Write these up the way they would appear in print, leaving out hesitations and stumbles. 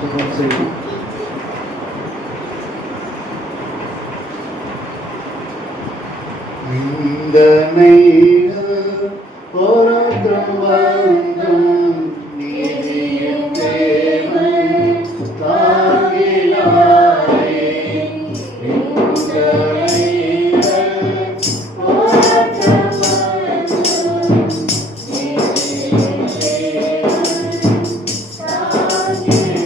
ஜெபம் செய்வோம். நிந்தனைகள் போராட்டம் வந்தும் நீதியின் தேவன் தாங்கினாரே. நிந்தனைகள் போராட்டம் வந்தும் நீதியின் தேவன் தாங்கினாரே.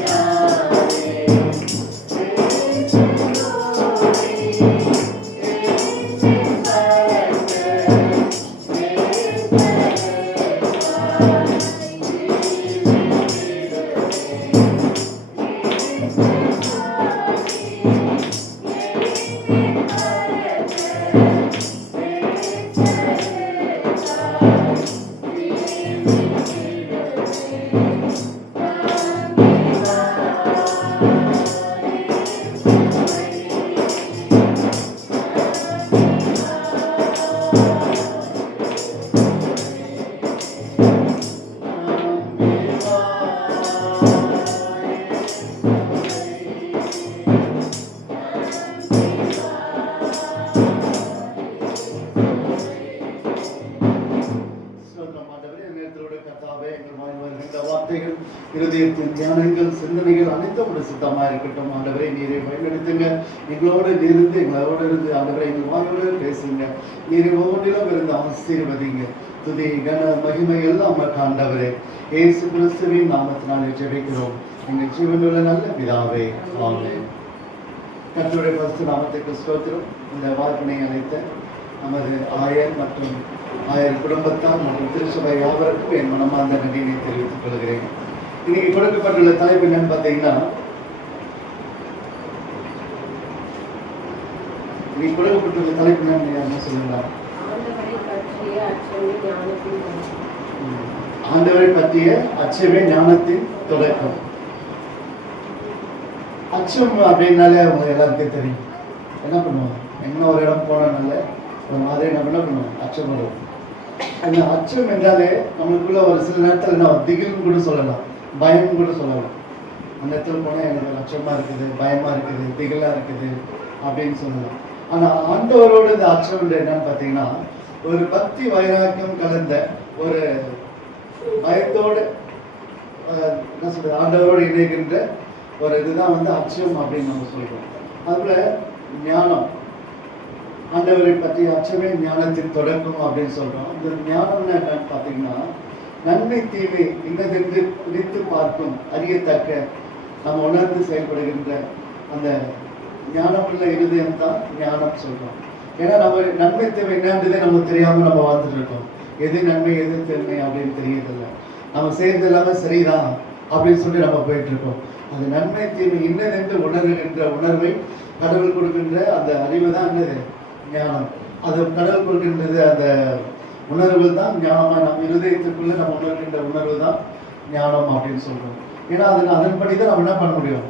இருதயத்தின் தியானங்கள் சிந்தனைகள் அனைத்தும் ஒரு சித்தமா இருக்கட்டும். ஆண்டவரை நீரை பயன்படுத்துங்க. எங்களோடு இருந்து எங்களோடு இருந்து ஆண்டவரை எங்கள் வாயோடு பேசுங்க. நீரை ஒவ்வொன்றிலும் இருந்து ஆசீர்வதிங்க. துதி கன மகிமை எல்லாம் ஆண்டவரே இயேசு கிறிஸ்துவின் நாமத்தினாலே ஜெபிக்கிறோம் எங்கள் ஜீவனுள்ள நல்ல பிதாவே, ஆமென். கர்த்தருடைய பரிசுத்த நாமத்துக்கு ஸ்தோத்திரம். இந்த வாய்ப்பினை அளித்த நமது ஆயர் மற்றும் ஆயர் குடும்பத்தார் மற்றும் திருச்சபை யாவருக்கும் என் மனமார்ந்த நன்றியை தெரிவித்துக் கொள்கிறேன். இன்னைக்கு கொடுக்கப்பட்டுள்ள தலைப்பு என்னன்னு பார்த்தீங்கன்னா, இன்னைக்கு கொடுக்கப்பட்டுள்ள தலைப்பு என்ன சொல்லுங்க? ஆண்டவரை பற்றிய அச்சமே ஞானத்தின் தொடக்கம். அச்சம் அப்படின்னாலே அவங்க எல்லாருக்கும் தெரியும். என்ன பண்ணுவோம்? என்ன ஒரு இடம் போனால ஒரு மாதிரி நம்ம என்ன பண்ணுவோம்? அச்சம் வரும். அந்த அச்சம் என்றாலே நம்மளுக்குள்ள ஒரு சில நேரத்தில் நான் திகில்னு கூட சொல்லலாம், பயம் கூட சொல்லலாம். அந்த இடத்துல போனால் எனக்கு அச்சமாக இருக்குது, பயமாக இருக்குது, திகிலாக இருக்குது அப்படின்னு சொல்லலாம். ஆனால் ஆண்டவரோட இந்த அச்சம் என்னன்னு பார்த்தீங்கன்னா, ஒரு பக்தி வைராக்கியம் கலந்த ஒரு பயத்தோடு என்ன சொல்றது, ஆண்டவரோடு இணைகின்ற ஒரு இதுதான் வந்து அச்சம் அப்படின்னு நம்ம சொல்றோம். அதுல ஞானம், ஆண்டவரை பற்றி அச்சமே ஞானத்தின் தொடக்கம் அப்படின்னு சொல்றோம். இந்த ஞானம்னா என்னன்னு பார்த்தீங்கன்னா, நன்மை தீமை இன்னதென்று குறித்து பார்க்கும் அறியத்தக்க நம்ம உணர்ந்து செயல்படுகின்ற அந்த ஞானமுள்ள இருதயம் தான் ஞானம் சொல்றோம். ஏன்னா நம்ம நன்மை தீமை என்னன்றதே நமக்கு தெரியாம நம்ம வாழ்ந்துட்டு இருக்கோம். எது நன்மை எது தீமை அப்படின்னு தெரியறதில்ல. நம்ம செய்யறது எல்லாமே சரிதான் அப்படின்னு சொல்லி நம்ம போயிட்டு இருக்கோம். அந்த நன்மை தீமை இன்னதென்று உணர்கின்ற உணர்வை கடவுள் கொடுக்கின்ற அந்த அறிவு தான் என்னது? ஞானம். அது கடவுள் கொடுக்கின்றது அந்த உணர்வு தான் ஞானமா நம்ம இருதயத்துக்குள்ள நம்ம உணர்கின்ற உணர்வு தான் ஞானம் அப்படின்னு சொல்றோம். ஏன்னா அதன்படி தான் நம்ம என்ன பண்ண முடியும்?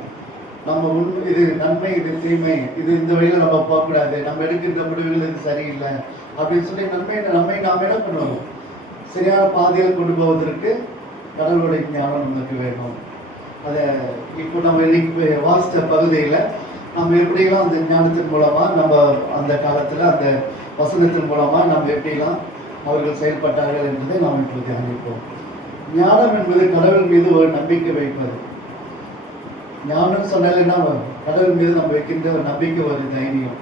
நம்ம இது நன்மை இது தீமை, இது இந்த வழியில நம்ம போகக்கூடாது, நம்ம எடுக்கின்ற முடிவுகள் இது சரியில்லை அப்படின்னு சொல்லி நம்மை நாம என்ன பண்ணுவோம்? சரியான பாதையில் கொண்டு போவதற்கு கடவுளுடைய ஞானம் நமக்கு வேணும். அதை இப்போ நம்ம இன்னைக்கு வாசித்த பகுதியில் நம்ம எப்படிலாம் அந்த ஞானத்தின் மூலமா நம்ம அந்த காலத்துல அந்த வசனத்தின் மூலமா நம்ம எப்படிலாம் அவர்கள் செயல்பட்டார்கள் என்பதை நாம் இப்போ தியானிப்போம். ஞானம் என்பது கடவுள் மீது ஒரு நம்பிக்கை வைப்பது. ஞானம் சொன்னாலே கடவுள் மீது நம்ம வைக்கின்ற ஒரு நம்பிக்கை, ஒரு தைரியம்.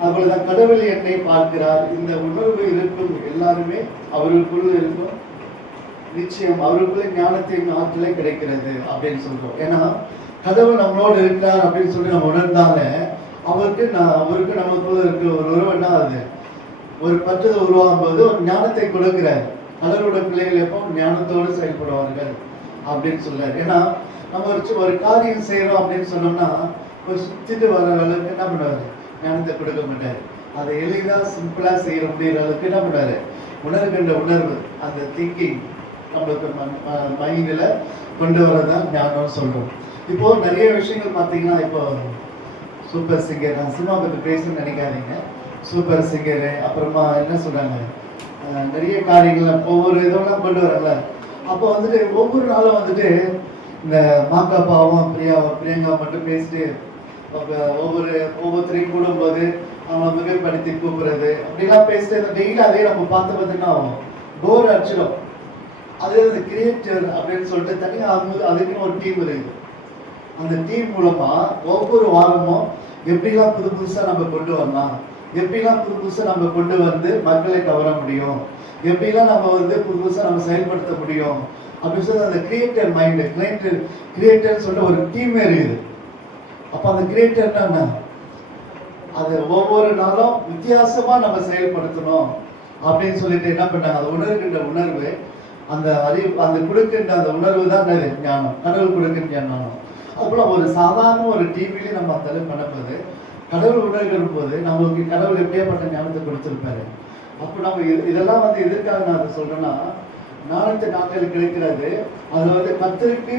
அதுபோலதான் கடவுள் என்னை பார்க்கிறார், இந்த உணர்வு இருக்கும் எல்லாருமே அவருக்குள்ள இருக்கும், நிச்சயம் அவருக்குள்ள ஞானத்தின் ஆற்றலை கிடைக்கிறது அப்படின்னு சொல்றோம். ஏன்னா கடவுள் நம்மளோடு இருக்கிறார் அப்படின்னு சொல்லி நம்ம உணர்ந்தாலே அவருக்கு நமக்குள்ள இருக்கிற ஒரு உறவு என்ன ஆகுது? ஒரு பற்றுதல் உருவாகும் போது ஒரு ஞானத்தை கொடுக்கிறார். கடவுளோட பிள்ளைகள் எப்போ ஞானத்தோடு செயல்படுவார்கள் அப்படின்னு சொல்றாரு. ஏன்னா நம்ம ஒரு காரியம் செய்யறோம் அப்படின்னு சொன்னோம்னா ஒரு சுத்திட்டு வர அளவுக்கு என்ன பண்ணுவாரு? ஞானத்தை கொடுக்க மாட்டாரு. அதை எளிதா சிம்பிளா செய்ய முடிகிற அளவுக்கு என்ன பண்ணாரு? உணர்கின்ற உணர்வு, அந்த திங்கிங் நம்மளுக்கு மைண்டில் கொண்டு வரதான் ஞானம்னு சொல்றோம். இப்போ நிறைய விஷயங்கள் பார்த்தீங்கன்னா, இப்போ சூப்பர் சிங்கர், நான் சினிமா பற்றி பேசணும்னு நினைக்காதீங்க. சூப்பர் சிங்கரு, அப்புறமா என்ன சொல்றாங்க, நிறைய காரியங்கள் ஒவ்வொரு இதெல்லாம் கொண்டு வரல. அப்போ வந்துட்டு ஒவ்வொரு நாளும் வந்துட்டு இந்த மாக்காப்பாவும் பிரியங்கா மட்டும் பேசிட்டு ஒவ்வொருத்தரையும் கூடும்போது அவங்களை மிகப்படுத்தி கூப்பிடுறது அப்படிலாம் பேசிட்டு டெய்லி அதே நம்ம பார்த்தீங்கன்னா போர் அடிச்சிடும். அதே அந்த கிரியேட்டர் அப்படின்னு சொல்லிட்டு தனியாக அதுக்குன்னு ஒரு டீம் இருக்குது. அந்த டீம் மூலமா ஒவ்வொரு வாரமும் எப்படிலாம் புதுசாக நம்ம கொண்டு வரலாம், எப்படிலாம் புதுசாக நம்ம கொண்டு வந்து மக்களை கவர முடியும், எப்படிலாம் நம்ம புதுசாக நம்ம செயல்படுத்த முடியும் அப்படின்னு சொல்லி அந்த கிரியேட்டர் மைண்டு கிரியேட்டர்னு சொல்லிட்டு ஒரு டீமே இருக்குது. அப்போ அந்த கிரியேட்டர்னா என்ன, அது ஒவ்வொரு நாளும் வித்தியாசமா நம்ம செயல்படுத்தணும் அப்படின்னு சொல்லிட்டு என்ன பண்ணாங்க, அதை உணர்கின்ற உணர்வு, அந்த அறிவு, அந்த கொடுக்கின்ற அந்த உணர்வு தான் ஞானம், கடவுள் கொடுக்கின்ற ஞானம். அதுபோல ஒரு சாதாரண ஒரு டிவிலேயே நம்ம அந்த அளவு பண்ணும்போது கடவுள் உணர்கிற போது நம்மளுக்கு கடவுள் எப்படியாப்பட்ட ஞானத்தை கொடுத்துருப்பாரு. அப்போ நம்ம இதெல்லாம் எதற்காக நான் அதை சொல்றேன்னா, ஞானத்தை நாட்கள் கிடைக்கிறது அது கர்த்தருக்கு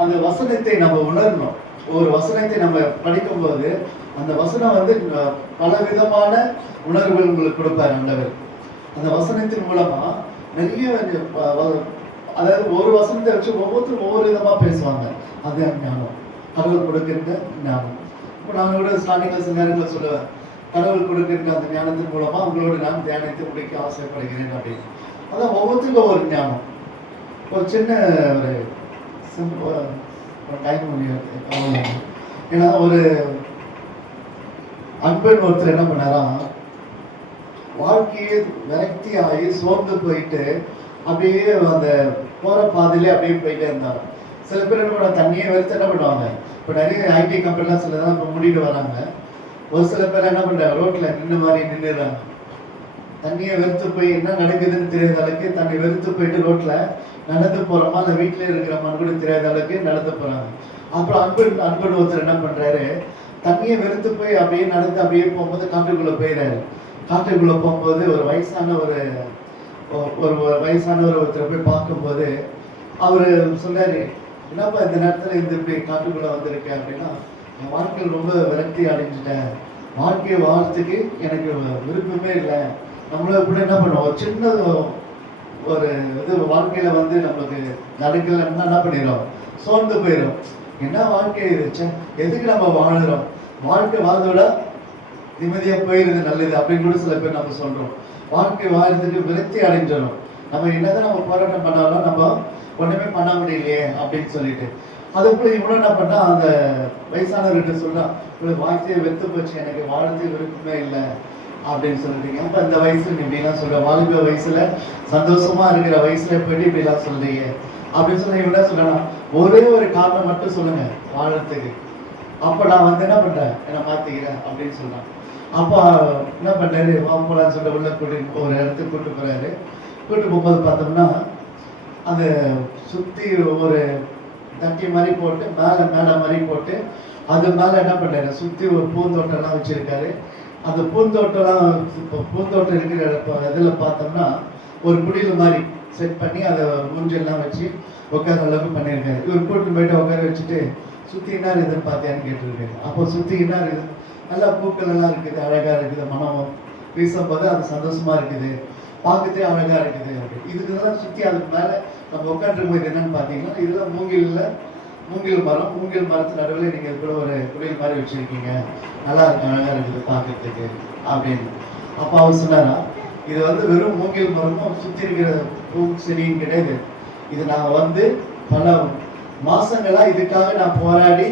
அந்த வசனத்தை நம்ம உணரணும். ஒரு வசனத்தை நம்ம படிக்கும்போது அந்த வசனம் பல விதமான உணர்வுகள் உங்களுக்கு கொடுப்பாரு ஆண்டவர். அந்த வசனத்தின் மூலமா நிறைய அதாவது ஒரு வசனத்தை வச்சு ஒவ்வொருத்தரும் ஒவ்வொரு விதமா பேசுவாங்க. அது ஞானம், கடவுள் கொடுக்கின்ற ஞானம். இப்போ நான் கூட ஸ்டார்டிங்ல சில நேரங்களில் சொல்லுவேன், கடவுள் கொடுக்கின்ற அந்த ஞானத்தின் மூலமா உங்களோட நான் தியானத்தை முடிக்க ஆசைப்படுகிறேன் அப்படின்னு. அதான் ஒவ்வொருத்தருக்கும் ஒவ்வொரு ஞானம். ஒரு சின்ன ஒரு டைம் ஏன்னா ஒரு அன்பன் ஒருத்தர் என்ன பண்ணாரா, வாழ்க்கையை விரக்தி ஆகி சோர்ந்து போயிட்டு அப்படியே அந்த போற பாதையிலே அப்படியே போயிட்டே இருந்தாங்க. சில பேர் என்ன பண்ணுவாங்க, தண்ணியே வெறுத்து என்ன பண்ணுவாங்க, இப்போ நிறைய ஐடி கம்பெனிலாம் சிலதான் இப்போ மூடிட்டு வராங்க. ஒரு சில பேர் என்ன பண்றாங்க, ரோட்ல நின்று மாதிரி நின்றுறாங்க. தண்ணியை வெறுத்து போய் என்ன நடக்குதுன்னு தெரியாத அளவுக்கு தண்ணி வெறுத்து போயிட்டு ரோட்ல நடந்து போறோமா இல்லை வீட்டிலே இருக்கிறோமான்னு கூட தெரியாத அளவுக்கு நடந்து போறாங்க. அப்புறம் அன்பன் ஒருத்தர் என்ன பண்றாரு, தண்ணியை வெறுத்து போய் அப்படியே நடந்து அப்படியே போகும்போது காட்டுக்குள்ள போயிடாரு. காட்டுக்குள்ள போகும்போது ஒரு வயசானவர் ஒருத்தர் போய் பார்க்கும்போது அவரு சொல்றாரு, என்னப்பா இந்த நேரத்துல இப்படி காட்டுக்குள்ள வந்திருக்கேன் அப்படின்னா, என் வாழ்க்கையில் ரொம்ப விரக்தி அடைஞ்சிட்டேன், வாழ்க்கையை வாழ்றதுக்கு எனக்கு விருப்பமே இல்லை. நம்மள இப்படி என்ன பண்ணுவோம், சின்ன ஒரு வாழ்க்கையில நமக்கு நடக்கலன்னா என்ன பண்ணிடும், சோர்ந்து போயிடும். என்ன வாழ்க்கை வச்ச, எதுக்கு நம்ம வாழுறோம், வாழ்க்கை வாழ்ந்தோட நிம்மதியா போயிருது நல்லது அப்படின்னு கூட சில பேர் நம்ம சொல்றோம். வாழ்க்கை வாழ்றதுக்கு விரக்தி அடைஞ்சிடும். நம்ம என்னதான் நம்ம போராட்டம் பண்ணாலும் நம்ம ஒண்ணுமே பண்ண முடியலையே அப்படின்னு சொல்லிட்டு. அதுக்குள்ள இவ்வளவு என்ன பண்ணா, அந்த வயசானவர்கிட்ட சொல்றான், இவ்வளவு வாழ்க்கையை வெத்து போச்சு, எனக்கு வாழ்றது விருப்பமே இல்லை அப்படின்னு சொல்றீங்க. அப்ப இந்த வயசுல நீ இப்படிலாம் சொல்ற, வாலிப வயசுல சந்தோஷமா இருக்கிற வயசுல போயிட்டு இப்படிலாம் சொல்றீங்க அப்படின்னு சொல்லி இவன சொல்லணும். ஒரே ஒரு காரணம் மட்டும் சொல்லுங்க வாழறதுக்கு, அப்ப நான் என்ன பண்றேன், என்ன மாத்திக்கிறேன் அப்படின்னு சொல்றான். அப்ப என்ன பண்றாரு, வாப்பலான்னு சொல்ற உள்ள கூட்டிட்டு ஒரு இடத்துக்கு கூட்டு போறாரு. கூட்டு போகும்போது பார்த்தோம்னா அந்த சுத்தி ஒரு தட்டி மாதிரி போட்டு மேடை மாதிரி போட்டு அது மேல என்ன பண்றாரு, சுத்தி ஒரு பூந்தோட்டம் எல்லாம் வச்சிருக்காரு. அந்த பூந்தோட்டம் இருக்கிற இதுல பார்த்தோம்னா ஒரு குடியில மாதிரி செட் பண்ணி அதை மூஞ்செல்லாம் வச்சு உட்கார அளவுக்கு பண்ணியிருக்காரு. இவர் கூட்டு போயிட்டு உட்கார வச்சுட்டு சுத்தி என்ன இருக்குதுன்னு பார்த்தியான்னு கேட்டிருக்காரு. அப்போ சுத்தி என்ன இருக்குது, நல்லா பூக்கள் எல்லாம் இருக்குது, அழகா இருக்குது, மனம் வீசும்போது அது சந்தோஷமா இருக்குது, பார்க்கத்தே அழகா இருக்குது அப்படி. இதுக்கெல்லாம் சுத்தி அதுக்கு மேல நம்ம உட்காந்துருக்கும் போது என்னன்னு பார்த்தீங்கன்னா, இதெல்லாம் மூங்கில் மரம், மூங்கில் மரத்து நடுவில் நீங்க கூட ஒரு குடில் மாதிரி வச்சிருக்கீங்க, நல்லா இருக்கு, அழகா இருக்குது பார்க்கறதுக்கு அப்படின்னு. அப்பா அவர் சொன்னாரா, இது வெறும் மூங்கில் மரமும் சுத்தி இருக்கிற பூ செடியும் கிடையாது, இது நான் பல மாசங்களா இதுக்காக நான் போராடி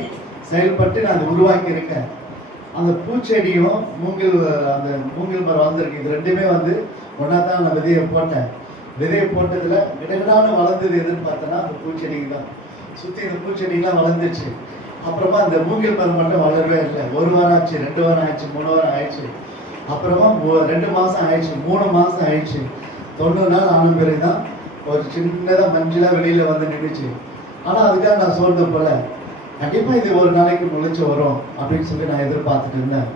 செயல்பட்டு நான் அதை உருவாக்கி இருக்கேன். அந்த பூச்செடியும் அந்த மூங்கில் மரம் வந்திருக்கு, இது ரெண்டுமே ஒன்னா தான் நான் விதையை போட்டேன். விதையை போட்டதுல விடவிடான வளர்ந்தது எதுன்னு பார்த்தோன்னா அந்த பூச்செடிங்க தான். சுத்தி இந்த பூச்செடிங்கெல்லாம் வளர்ந்துச்சு. அப்புறமா அந்த மூங்கில் மரம் மட்டும் வளரவே இல்லை. 1 வாரம் ஆச்சு, 2 வாரம் ஆயிடுச்சு, 3 வாரம் ஆயிடுச்சு, அப்புறமா 2 மாசம் ஆயிடுச்சு, 3 மாசம் ஆயிடுச்சு. 90 நாள் ஆன பிறகுதான் ஒரு சின்னதா மஞ்சளா வெளியில நின்றுச்சு. ஆனா அதுக்காக நான் சோர்ந்து போல, கண்டிப்பா இது ஒரு நாளைக்கு முளைச்சு வரும் அப்படின்னு சொல்லி நான் எதிர்பார்த்துட்டு இருந்தேன்.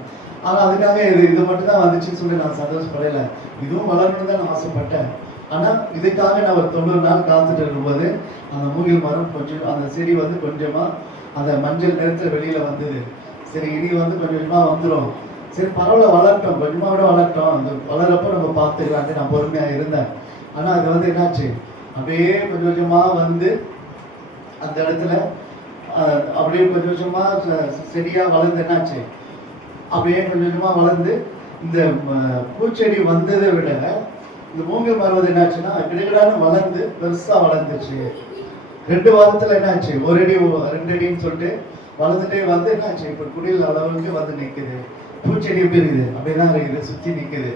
ஆனா அதுக்காக இது மட்டும் தான் வந்துச்சுன்னு சொல்லி நான் சந்தோஷப்படல. இதுவும் வளரணும்னு தான் நான் ஆசைப்பட்டேன். ஆனா இதுக்காக நான் ஒரு 90 நாள் காத்துட்டு இருக்கும்போது அந்த மூங்கில் மரம் கொஞ்சம், அந்த செடி கொஞ்சமா அந்த மஞ்சள் நிறத்துல வெளியில வந்தது. சரி இனி கொஞ்சம் கொஞ்சமா வந்துடும், சரி பரவாயில்ல வளரட்டும், கொஞ்சமா விட வளரட்டும், அந்த வளரப்ப நம்ம பார்த்துக்கலான்ட்டு நான் பொறுமையா இருந்தேன். ஆனா அது என்னாச்சு, அப்படியே கொஞ்சம் கொஞ்சமா அந்த இடத்துல அப்படியே கொஞ்சம் கொஞ்சமாக செடியாக வளர்ந்து என்னாச்சு, அப்படியே கொஞ்சம் கொஞ்சமாக வளர்ந்து இந்த பூச்செடி வந்ததை விட இந்த மூங்கில் மரம் என்னாச்சுன்னா கிடக்கிடான்னு வளர்ந்து பெருசாக வளர்ந்துச்சு. 2 வாரத்தில் என்னாச்சு, 1 அடி 2 அடின்னு சொல்லிட்டு வளர்ந்துட்டே வந்து என்னாச்சு, இப்போ குடியில் அளவுக்கு வந்து நிற்குது. பூச்செடி எப்படி இருக்குது, அப்படிதான் இருக்குது, சுற்றி நிற்குது.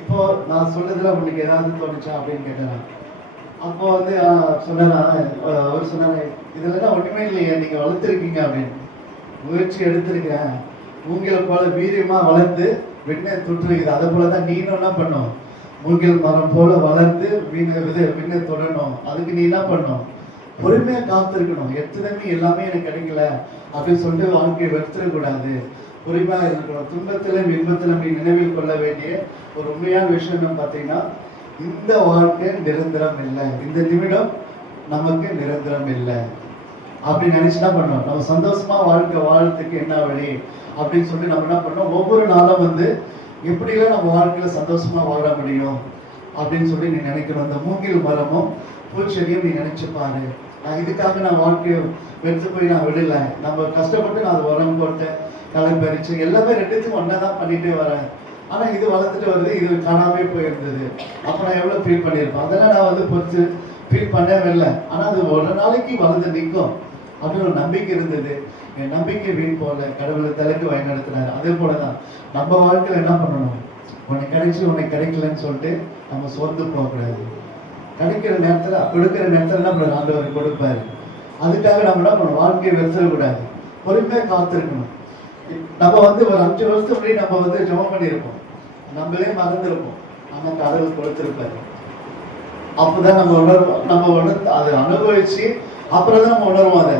இப்போ நான் சொல்றதுல உங்களுக்கு ஏதாவது தோணுச்சா அப்படின்னு கேட்டேன். அப்போ வந்து அவர் சொன்னாரு, இதெல்லாம் ஒன்றுமே இல்லையா, நீங்க வளர்த்துருக்கீங்க அப்படின்னு. முயற்சி எடுத்திருக்கிறேன், மூங்கில போல வீரியமா வளர்ந்து விண்ணை தொற்றுருக்குது. அதை போலதான் நீனும் என்ன பண்ணும், மூங்கில் மரம் போல வளர்ந்து விண்ணை தொடரணும். அதுக்கு நீ என்ன பண்ணும், பொறுமையா காத்திருக்கணும். எத்தனைமே எல்லாமே எனக்கு கிடைக்கல அப்படின்னு சொல்லிட்டு வாழ்க்கையை வெறுத்துடக்கூடாது, பொறுமையா இருக்கணும். துன்பத்திலும் இன்பத்திலும் நீ நினைவில் கொள்ள வேண்டிய ஒரு உண்மையான விஷயம் பார்த்தீங்கன்னா, இந்த வாழ்க்கை நிரந்தரம் இல்லை, இந்த நிமிடம் நமக்கு நிரந்தரம் இல்லை அப்படின்னு நினைச்சுன்னா பண்ணோம். நம்ம சந்தோஷமா வாழ்க்கை வாழ்றதுக்கு என்ன வழி அப்படின்னு சொல்லி நம்ம என்ன பண்ணோம், ஒவ்வொரு நாளும் வந்து எப்படிலாம் நம்ம வாழ்க்கையில சந்தோஷமா வாழ முடியும் அப்படின்னு சொல்லி நீ நினைக்கணும். இந்த மூங்கில் மரமும் பூச்செடியும் நீ நினைச்சு பாரு. இதுக்காக நான் வாழ்க்கையை வெறுத்து போய் நான் விடல, நம்ம கஷ்டப்பட்டு நான் அது உரம் போட்டு களை பறிச்சு எல்லாமே 2த்துக்கும் ஒன்னா தான் பண்ணிட்டே வரேன். ஆனா இது வளர்ந்துட்டு வருது, இது காணாமே போயிருந்தது. அப்ப நான் எவ்வளவு ஃபீல் பண்ணியிருப்பேன். அதெல்லாம் நான் வந்து பொறுத்து ஃபீல் பண்ணவே இல்லை. ஆனா அது ஒரு நாளைக்கு வளர்ந்து நிற்கும் அப்படின்னு ஒரு நம்பிக்கை இருந்தது. என் நம்பிக்கை வீண் போல, கடவுளை தலைக்கு வழிநடத்தினாரு. அதே போலதான் நம்ம வாழ்க்கையில என்ன பண்ணணும், உனக்கு கிடைச்சி உனக்கு கிடைக்கலன்னு சொல்லிட்டு நம்ம சோர்ந்து போகக்கூடாது. கிடைக்கிற நேரத்துல கொடுக்கிற நேரத்துல என்ன பண்ணுறது, ஆண்டவர் கொடுப்பாரு. அதுக்காக நம்ம என்ன பண்ணணும், வாழ்க்கையை வெறுத்துடக்கூடாது, பொறுமையா காத்திருக்கணும். நம்ம வந்து ஒரு 5 வருஷத்துக்கு முன்னாடி நம்ம வந்து ஜெபம் பண்ணியிருப்போம், நம்மளே மறந்துருப்போம். ஆனா கடவுள் கொடுத்திருப்பாரு. அப்பதான் நம்ம உணர்ந்து அதை அனுபவிச்சு அப்புறம் தான் நம்ம உணர்வோம். அதை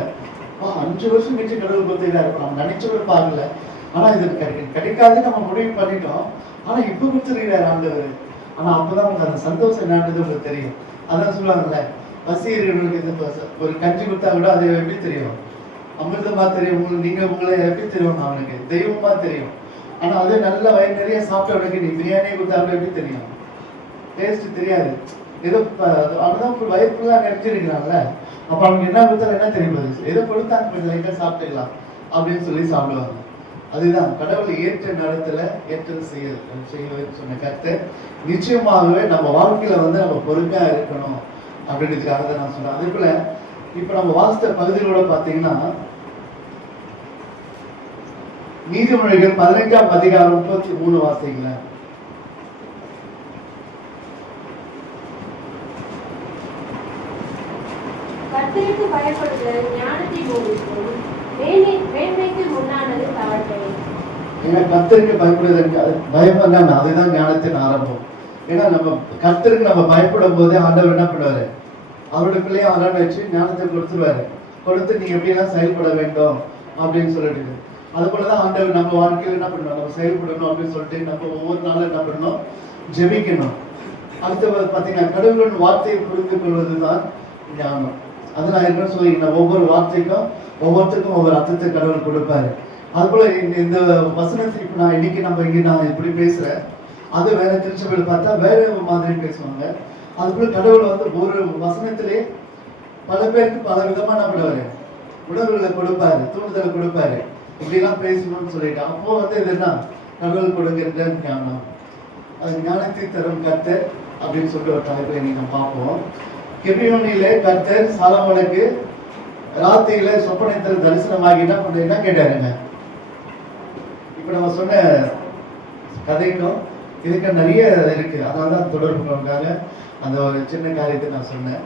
5 வருஷம் மிச்சம் கடவுள் கொடுத்துதான் இருக்கும். நம்ம நினைச்சோட பார்க்கல, ஆனா இது கிடைக்காது நம்ம முடிவு பண்ணிட்டோம். ஆனா இப்ப கொடுத்துருக்கிறார் ஆண்டவர். ஆனா அப்பதான் உங்களுக்கு அந்த சந்தோஷம் என்னன்றது உங்களுக்கு தெரியும். அதான் சொல்லுவாங்கல்ல, பசியர்களுக்கு ஒரு கஞ்சி கொடுத்தா கூட அது எப்படி தெரியும், அமிர்தமா தெரியும். உங்களுக்கு நீங்க உங்களை எப்படி தெரியும், அவனுக்கு தெய்வமா தெரியும். ஆனா அதே நல்ல வயிறு நிறைய சாப்பிட்டவனுக்கு நீ பிரியாணியை கொடுத்தா எப்படி தெரியும், டேஸ்ட் தெரியாது. ஏதோ அவன்தான் வயிறு ஃபுல்லா நிறைஞ்சிருக்கிறான்ல, அப்ப அவனுக்கு என்ன கொடுத்தாலும் என்ன தெரியும், ஏதோ கொடுத்தாங்க கொஞ்சம் லைட்டா சாப்பிட்டுக்கலாம் அப்படின்னு சொல்லி சாப்பிடுவாங்க. அதுதான் கடவுளை ஏற்ற நேரத்துல ஏற்றது செய்ய சொன்ன கருத்தை. நிச்சயமாகவே நம்ம வாழ்க்கையில வந்து நம்ம பொறுமையா இருக்கணும் அப்படின்றதுக்காக தான் நான் சொல்றேன். அதே போல இப்ப நம்ம வாசித்த பகுதிகளோட பாத்தீங்கன்னா, நீதிமொழிகள் 15ஆம் அதிகாரம் 33 வாசிக்கல. கர்த்தருக்கு பயப்படுதல் ஞானத்தை போதிக்கும், மேன்மைக்கு முன்னானது தாழ்மை. ஏன்னா கர்த்தருக்கு பயப்படுவதற்கு பயம் என்ன, அதுதான் ஞானத்தின் ஆரம்பம். ஏன்னா நம்ம கர்த்தருக்கு நம்ம பயப்படும் போதே ஆண்டவர் என்ன பண்ணுவாரு, அவருடைய பிள்ளைய ஆராய்ச்சி வச்சு ஞானத்தை கொடுத்துருவாரு. கொடுத்து நீங்க எப்படிலாம் செயல்பட வேண்டும் அப்படின்னு சொல்லிட்டு, அது போலதான் ஆண்டவர் நம்ம வாழ்க்கையில என்ன பண்ணணும், நம்ம செயல்படணும் அப்படின்னு சொல்லிட்டு நம்ம ஒவ்வொரு நாளும் என்ன பண்ணணும், ஜெபிக்கணும். அடுத்து பாத்தீங்கன்னா கடவுளின் வார்த்தையை புரிந்து கொள்வதுதான் ஞானம். அது நான் என்ன சொல்லிக்கிறேன், ஒவ்வொரு வார்த்தைக்கும் ஒவ்வொருத்தருக்கும் ஒவ்வொரு அர்த்தத்தை கடவுள் கொடுப்பாரு. அது போல இந்த வசனத்துக்கு இப்ப நான் இன்னைக்கு நான் இப்படி பேசுறேன், அது வேற திருச்சபையில் பார்த்தா வேற மாதிரி பேசுவாங்க. அதுக்குள்ள கடவுள் வந்து ஒரு வசனத்திலே பல பேருக்கு பல விதமா என்ன பண்ணுவாரு, உணர்வுகளை கொடுப்பாரு, தூண்டுதலை கொடுப்பாரு, இப்படிலாம் பேசணும்னு சொல்லிட்டு. அப்போ வந்து இது என்ன, கடவுள் கொடுக்கின்ற ஞானம். அது ஞானத்தை தரும் கர்த்தர் அப்படின்னு சொல்லிட்டு ஒரு தலைப்பை இன்னைக்கு நம்ம பார்ப்போம். கிபியோனிலே கர்த்தர் சாலமோனுக்கு ராத்திரியில சொப்பனத்தில் தரிசனமாகி என்ன கேட்டாருங்க. இப்ப நம்ம சொன்ன கதைக்கும் இதுக்கு நிறைய இருக்கு, அதனாலதான் தொடர்புக்காக அந்த ஒரு சின்ன காரியத்தை நான் சொன்னேன்.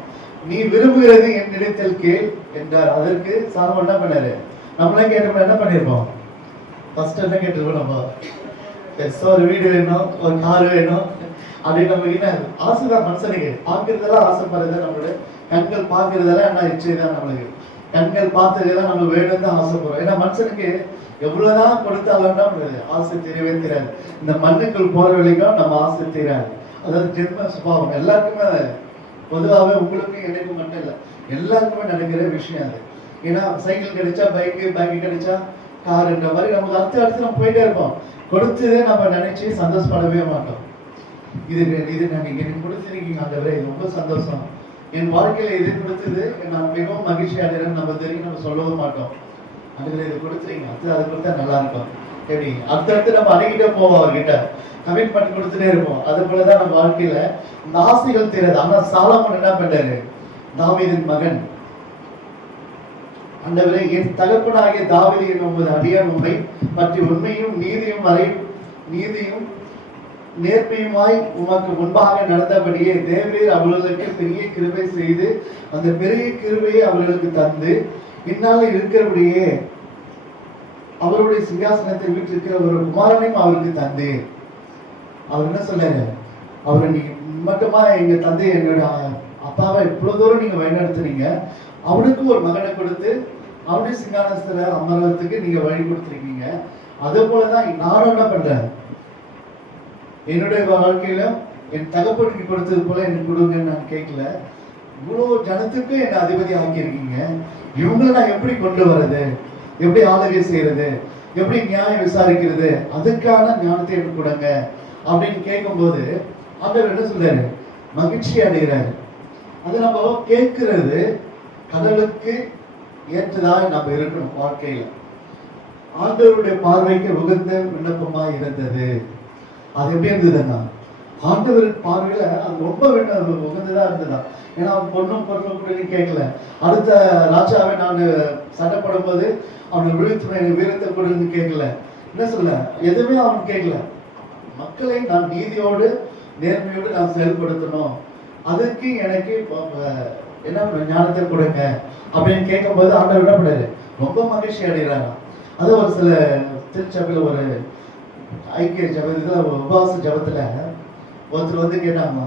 நீ விரும்புகிறது என் நினைத்தல் கேள் என்றார். அதற்கு சாலமோன் என்ன பண்ணாரு, நம்மளே கேட்டோம்னா என்ன பண்ணிருப்போம், ஃபர்ஸ்ட் என்ன கேட்டிருப்போம், நம்ம ஒரு வீடு வேணும், ஒரு கார் வேணும் அப்படின்னு நம்ம என்ன ஆசைதான் மனுஷனுக்கு. பார்க்கறதெல்லாம் ஆசைப்படுறது, நம்மளுடைய கண்கள் பார்க்கறதெல்லாம் என்ன இச்சைதான், நம்மளுக்கு கண்கள் பார்த்ததுதான் நம்ம வேணும் தான் ஆசைப்படுறோம். ஏன்னா மனுஷனுக்கு எவ்வளவுதான் கொடுத்தாலும் ஆசை தெரியவே தெரியாது. இந்த மண்ணுக்குள் போற வரைக்கும் நம்ம ஆசை தெரியாது. அதாவது ஜென்ம சுபாவம் எல்லாருக்குமே, பொதுவாகவே உங்களுக்கும் எனக்கும் மட்டும் இல்லை, எல்லாருக்குமே நடக்கிற விஷயம் அது. ஏன்னா சைக்கிள் கிடைச்சா பைக்கு கிடைச்சா காருன்ற மாதிரி நமக்கு அடுத்து நம்ம போயிட்டே இருப்போம். கொடுத்ததே நம்ம நினைச்சு சந்தோஷப்படவே மாட்டோம். இது நீங்க எனக்கு கொடுத்துருக்கீங்க ஆண்டவரே, ரொம்ப சந்தோஷம் என் வாழ்க்கையில இது கொடுத்தது நான் மிகவும் மகிழ்ச்சி அடைகிறேன். நம்ம தெரியும், நம்ம சொல்லவும் மாட்டோம். அதுல இது கொடுத்துறீங்க, அது கொடுத்தா நல்லா இருக்கும். எப்படி அடுத்தடுத்து நம்ம அணுகிட்டே போவோம், அவர்கிட்ட கமிட்மெண்ட் கொடுத்துட்டே இருப்போம். அது போலதான் நம்ம வாழ்க்கையில இந்த ஆசைகள் தீராது. ஆனா சாலமோன் என்ன பண்ணாரு? தாவீதின் மகன், ஆண்டவரே, என் தகப்பனாகிய தாவீது என்னும் அடியான் உம்மை பற்றி உண்மையும் நீதியும் நேர்மையுமாய் உமக்கு முன்பாக நடந்தபடியே தேவரீர் அவர்களுக்கு பெரிய கிருபை செய்து அந்த பெரிய கிருபையை அவர்களுக்கு தந்து பின்னால இருக்கிறபடியே அவருடைய சிங்காசனத்தை வீட்டிருக்கிற ஒரு குமாரனையும் அவருக்கு தந்து. அவர் என்ன சொன்னாரு? அவரை நீங்க மட்டுமா எங்க தந்தை என்னுடைய அப்பாவை இவ்வளவு தூரம் நீங்க வழிநடத்துறீங்க, அவனுக்கு ஒரு மகனை கொடுத்து அவனுடைய சிங்காசனத்துல அமர்வதற்கு நீங்க வழி கொடுத்துருக்கீங்க. அதே போலதான் நானும் என்ன பண்றேன், என்னுடைய வாழ்க்கையில என் தகப்பனுக்கு கொடுத்தது போல எனக்கு கொடுங்கன்னு நான் கேட்கல. இவ்வளவு ஜனத்துக்கு என்னை அதிபதி ஆக்கியிருக்கீங்க, இவங்களை நான் எப்படி கொண்டு வர்றது, எப்படி ஆளுகை செய்யறது, எப்படி நியாயம் விசாரிக்கிறது, அதுக்கான ஞானத்தை எனக்கு கொடுங்க அப்படின்னு கேட்கும்போது ஆண்டவர் என்ன சொல்றாரு? மகிழ்ச்சி அடைகிறாரு. அது நம்ம கேட்கிறது கடவுளுக்கு ஏற்றதாக நம்ம இருக்கணும். வாழ்க்கையில ஆண்டவருடைய பார்வைக்கு உகந்த விண்ணப்பமா இருந்தது. அது எப்படி இருந்ததுன்னா, ஆண்டவருக்கு பார்வையில அது ரொம்ப உகந்ததா இருந்ததா. ஏன்னா அவன் பொண்ணும் பொருளும் கேட்கல. அடுத்த ராஜாவை நான் சண்டைப்படும் போது அவனுக்கு வீரத்தை கொடுன்னு கேட்கல. என்ன சொல்ல, எதுவுமே அவன் கேட்கல. மக்களை நான் நீதியோடு நேர்மையோடு நான் செயல்படுத்தணும், அதுக்கு எனக்கு என்ன ஞானத்தை கொடுங்க அப்படின்னு கேட்கும்போது ஆண்டவர் என்ன பண்ணாரு? ரொம்ப மகிழ்ச்சி அடைகிறாங்க. அது ஒரு சில திருச்சபையில ஒரு ஐக்கிய ஜபத்துல உபவாச ஜபத்துல ஒருத்தர் வந்து கேட்டாங்க,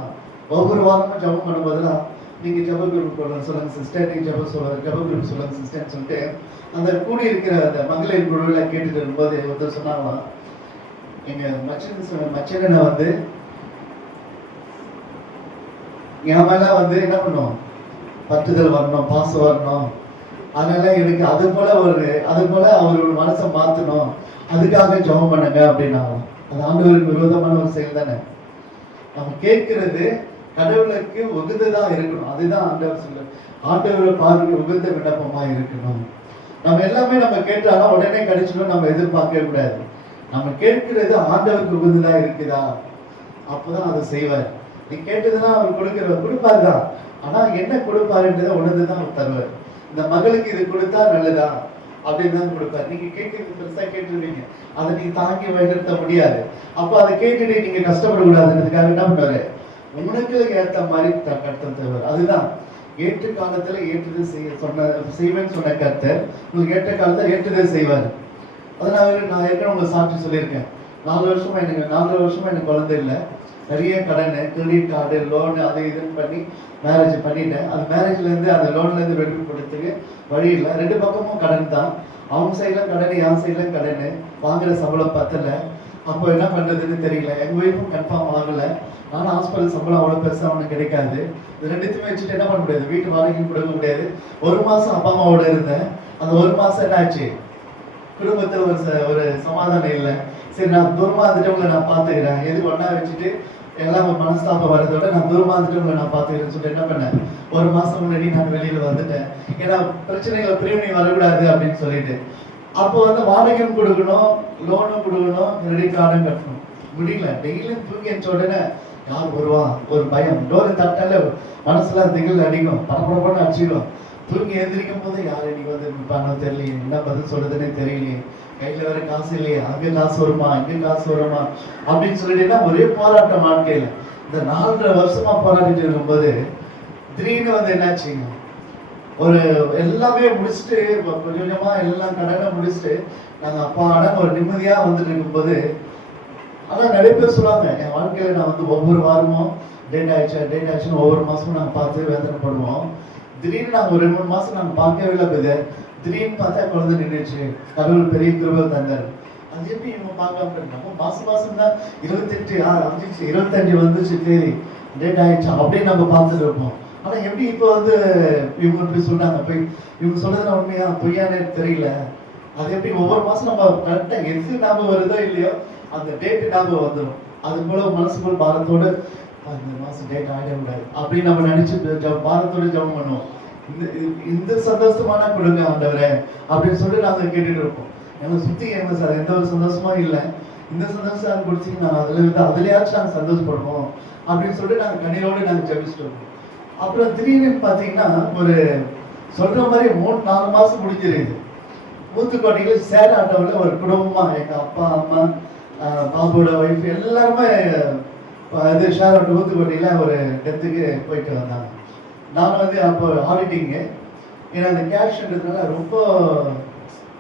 ஒவ்வொரு வாரமும் ஜபம் பண்ணும்போதுலாம் நீங்க ஜப குரூப் சொல்லுங்க சிஸ்டர், நீங்க ஜப குரூப் சொல்லுங்க சிஸ்டர்ன்னு சொல்லிட்டு அந்த கூடி இருக்கிற அந்த மகளிர் குழுவில கேட்டுட்டு இருக்கும்போது ஒருத்தர் சொன்னாங்களாம், எங்க மச்சனை வந்து என் மேல வந்து என்ன பண்ணும், பற்றுதல் வரணும், பாசம் வரணும், அதனால எனக்கு அது போல அவரோட மனசை மாத்தணும், அதுக்காக ஜெபம் பண்ணுங்க அப்படின்னா. அது ஆண்டவருக்கு விரோதமான ஒரு செயல் தானே. நம்ம கேட்கிறது கடவுளுக்கு உகந்ததா இருக்கணும். அதுதான் ஆண்டவர் சொல்ல, ஆண்டவரை பார்வைக்கு உகந்த விண்ணப்பமா இருக்கணும். நம்ம எல்லாமே நம்ம கேட்டாலும் உடனே கிடைச்சிடும் நம்ம எதிர்பார்க்கவே கூடாது. நம்ம கேட்கிறது ஆண்டவருக்கு உகந்ததா இருக்குதா, அப்பதான் அதை செய்வார். நீ கேட்டதுன்னா அவர் கொடுப்பாரு தான், ஆனா என்ன கொடுப்பாருன்றதை உணர்ந்துதான் அவர் தருவார். இந்த மகளுக்கு இது கொடுத்தா நல்லதா அப்படின்னு தான் கொடுப்பாரு. நீங்க கேட்கறது பெருசா கேட்டுருவீங்க, அதை நீங்க தாங்கி வழிநடத்த முடியாது. அப்ப அதை கேட்டுட்டு நீங்க கஷ்டப்படக்கூடாதுன்றதுக்காக என்ன பண்ணுவாரு? உனக்கு ஏற்ற மாதிரி கருத்தம் தருவார். அதுதான் ஏற்ற காலத்துல ஏற்றுதல் செய்வேன்னு சொன்ன கர்த்தர் உங்களுக்கு ஏற்ற காலத்துல ஏற்றுதல் செய்வார். அதனால நான் ஏற்கனவே உங்களுக்கு சாட்சி சொல்லியிருக்கேன். 4 வருஷமா எனக்கு குழந்தை இல்லை. நிறைய கடன், கிரெடிட் கார்டு, லோனு, அது இதுன்னு பண்ணி மேரேஜ் பண்ணிட்டேன். அந்த மேரேஜ்ல இருந்து அந்த லோன்ல இருந்து வெளியே கொடுத்துக்கு வழி இல்லை. 2 பக்கமும் கடன் தான். அவங்க சைட்ல கடன், என் சைட்ல கடன். வாங்குற சம்பளம் பத்தல. அப்போ என்ன பண்றதுன்னு தெரியல. எங்க ஒய்ஃபும் கன்ஃபார்ம் ஆகல. நானும் ஹாஸ்பிட்டல் சம்பளம் அவ்வளவு பெருசா அவனுக்கு கிடைக்காது. இது ரெண்டுத்தையுமே வச்சுட்டு என்ன பண்ண முடியாது, வீட்டு வாடகையும் கொடுக்க முடியாது. 1 மாசம் அப்பா அம்மாவோட இருந்தேன். அந்த 1 மாசம் என்ன ஆச்சு, குடும்பத்துல ஒரு சமாதானம் இல்லை. சரி, நான் தூரமா வந்துட்டு உங்களை நான் பாத்துக்கிறேன், எதுக்கு ஒன்னா வச்சுட்டு எல்லாம் மனஸ்தாபம் வரதோட நான் தூரமா வந்துட்டு உங்களை நான் பாத்துக்கிறேன்னு சொல்லிட்டு என்ன பண்ணேன், 1 மாசம் முன்னாடி நான் வெளியில வந்துட்டேன். ஏன்னா பிரச்சனைகளை பிரிவினை வரக்கூடாது அப்படின்னு சொல்லிட்டு. அப்போ வந்து வாடகையும் கொடுக்கணும், லோனும் கொடுக்கணும், கிரெடிட் கார்டும் கட்டணும். முடியல. டெய்லியும் தூங்கி என்ற உடனே யார் வருவா ஒரு பயம். டோரை தட்டால மனசுல திகில் அடிக்கும், படப்படப்பட அடிச்சிடும். தூங்கி எழுந்திரிக்கும் போது யார் இன்னைக்கு வந்து பணம் தெரியலையே, என்ன பதில் சொல்றதுன்னே தெரியலையே, கையில வேற காசு இல்லையே, அங்க காசு வருமா இங்க காசு வருமா அப்படின்னு சொல்லிட்டு ஒரே போராட்டம் வாழ்க்கையில. இந்த 4.5 வருஷமா போராடிட்டு இருக்கும்போது திடீர்னு வந்து என்னாச்சுங்க, ஒரு எல்லாமே முடிச்சுட்டு கொஞ்சமா எல்லாம் கடனை முடிச்சுட்டு நாங்க அப்பாட ஒரு நிம்மதியா வந்துட்டு இருக்கும்போது, ஆனா நிறைய பேர் சொல்லுவாங்க என் வாழ்க்கையில நான் வந்து ஒவ்வொரு வாரமும் டேட் ஆயிடுச்சுன்னு ஒவ்வொரு மாசமும் நாங்க பார்த்து வேதனைப்படுவோம். திடீர்னு நாங்க ஒரு 2-3 மாசம் நாங்க பார்க்கவே இல்லை பிரதர். திடீர்னு பார்த்தா குழந்தை நின்றுச்சு. கடவுள் பெரிய கிருபை தந்தார். அது எப்படி இவங்க பார்க்காம நம்ம மாசம் தான் 25 வந்துச்சு தேதி, டேட் ஆயிடுச்சா அப்படின்னு நம்ம பார்த்துட்டு இருப்போம். ஆனா எப்படி இப்போ வந்து இவங்க இப்படி சொல்றாங்க, போய் இவங்க சொல்றதுன்னா உண்மையா பொய்யானே தெரியல. அது எப்படி ஒவ்வொரு மாசம் நம்ம கரெக்டா எது ஞாபகம் வருதோ இல்லையோ அந்த டேட்டு ஞாபகம் வந்துடும். அது போல மனசுக்குள் பாரத்தோடு இந்த மாதம் டேட் ஆகிட கூடாது அப்படின்னு நம்ம நினச்சி பாரத்தோட ஜெபம் பண்ணுவோம். இந்த இந்த சந்தோஷமான கொடுங்க ஆண்டவரே அப்படின்னு சொல்லி நாங்கள் கேட்டுட்டு இருப்போம். எனக்கு சுற்றி என்ன சார் எந்த ஒரு சந்தோஷமும் இல்லை, இந்த சந்தோஷம் கொடுத்தீங்க நாங்கள் அதுலேயாச்சும் நாங்கள் சந்தோஷப்படுவோம் அப்படின்னு சொல்லிட்டு நாங்கள் கண்ணீரோடு நாங்கள் ஜெபிச்சுட்டு இருப்போம். அப்புறம் திடீர்னு பார்த்தீங்கன்னா ஒரு சொல்கிற மாதிரி 3-4 மாதம் முடிஞ்சிருக்குது. ஊத்துக்கோட்டையில் சேர ஆட்டோவில் ஒரு குடும்பமாக எங்கள் அப்பா அம்மா பாபுவோட ஒய்ஃப் எல்லாருமே இது ஷேர் ஆட்டோ ஊத்துக்கோட்டையில் ஒரு டெத்துக்கு போயிட்டு வந்தாங்க. நான் வந்து அப்போ ஆடிட்டிங்கு, ஏன்னா அந்த கேஷ்ன்றதுனால ரொம்ப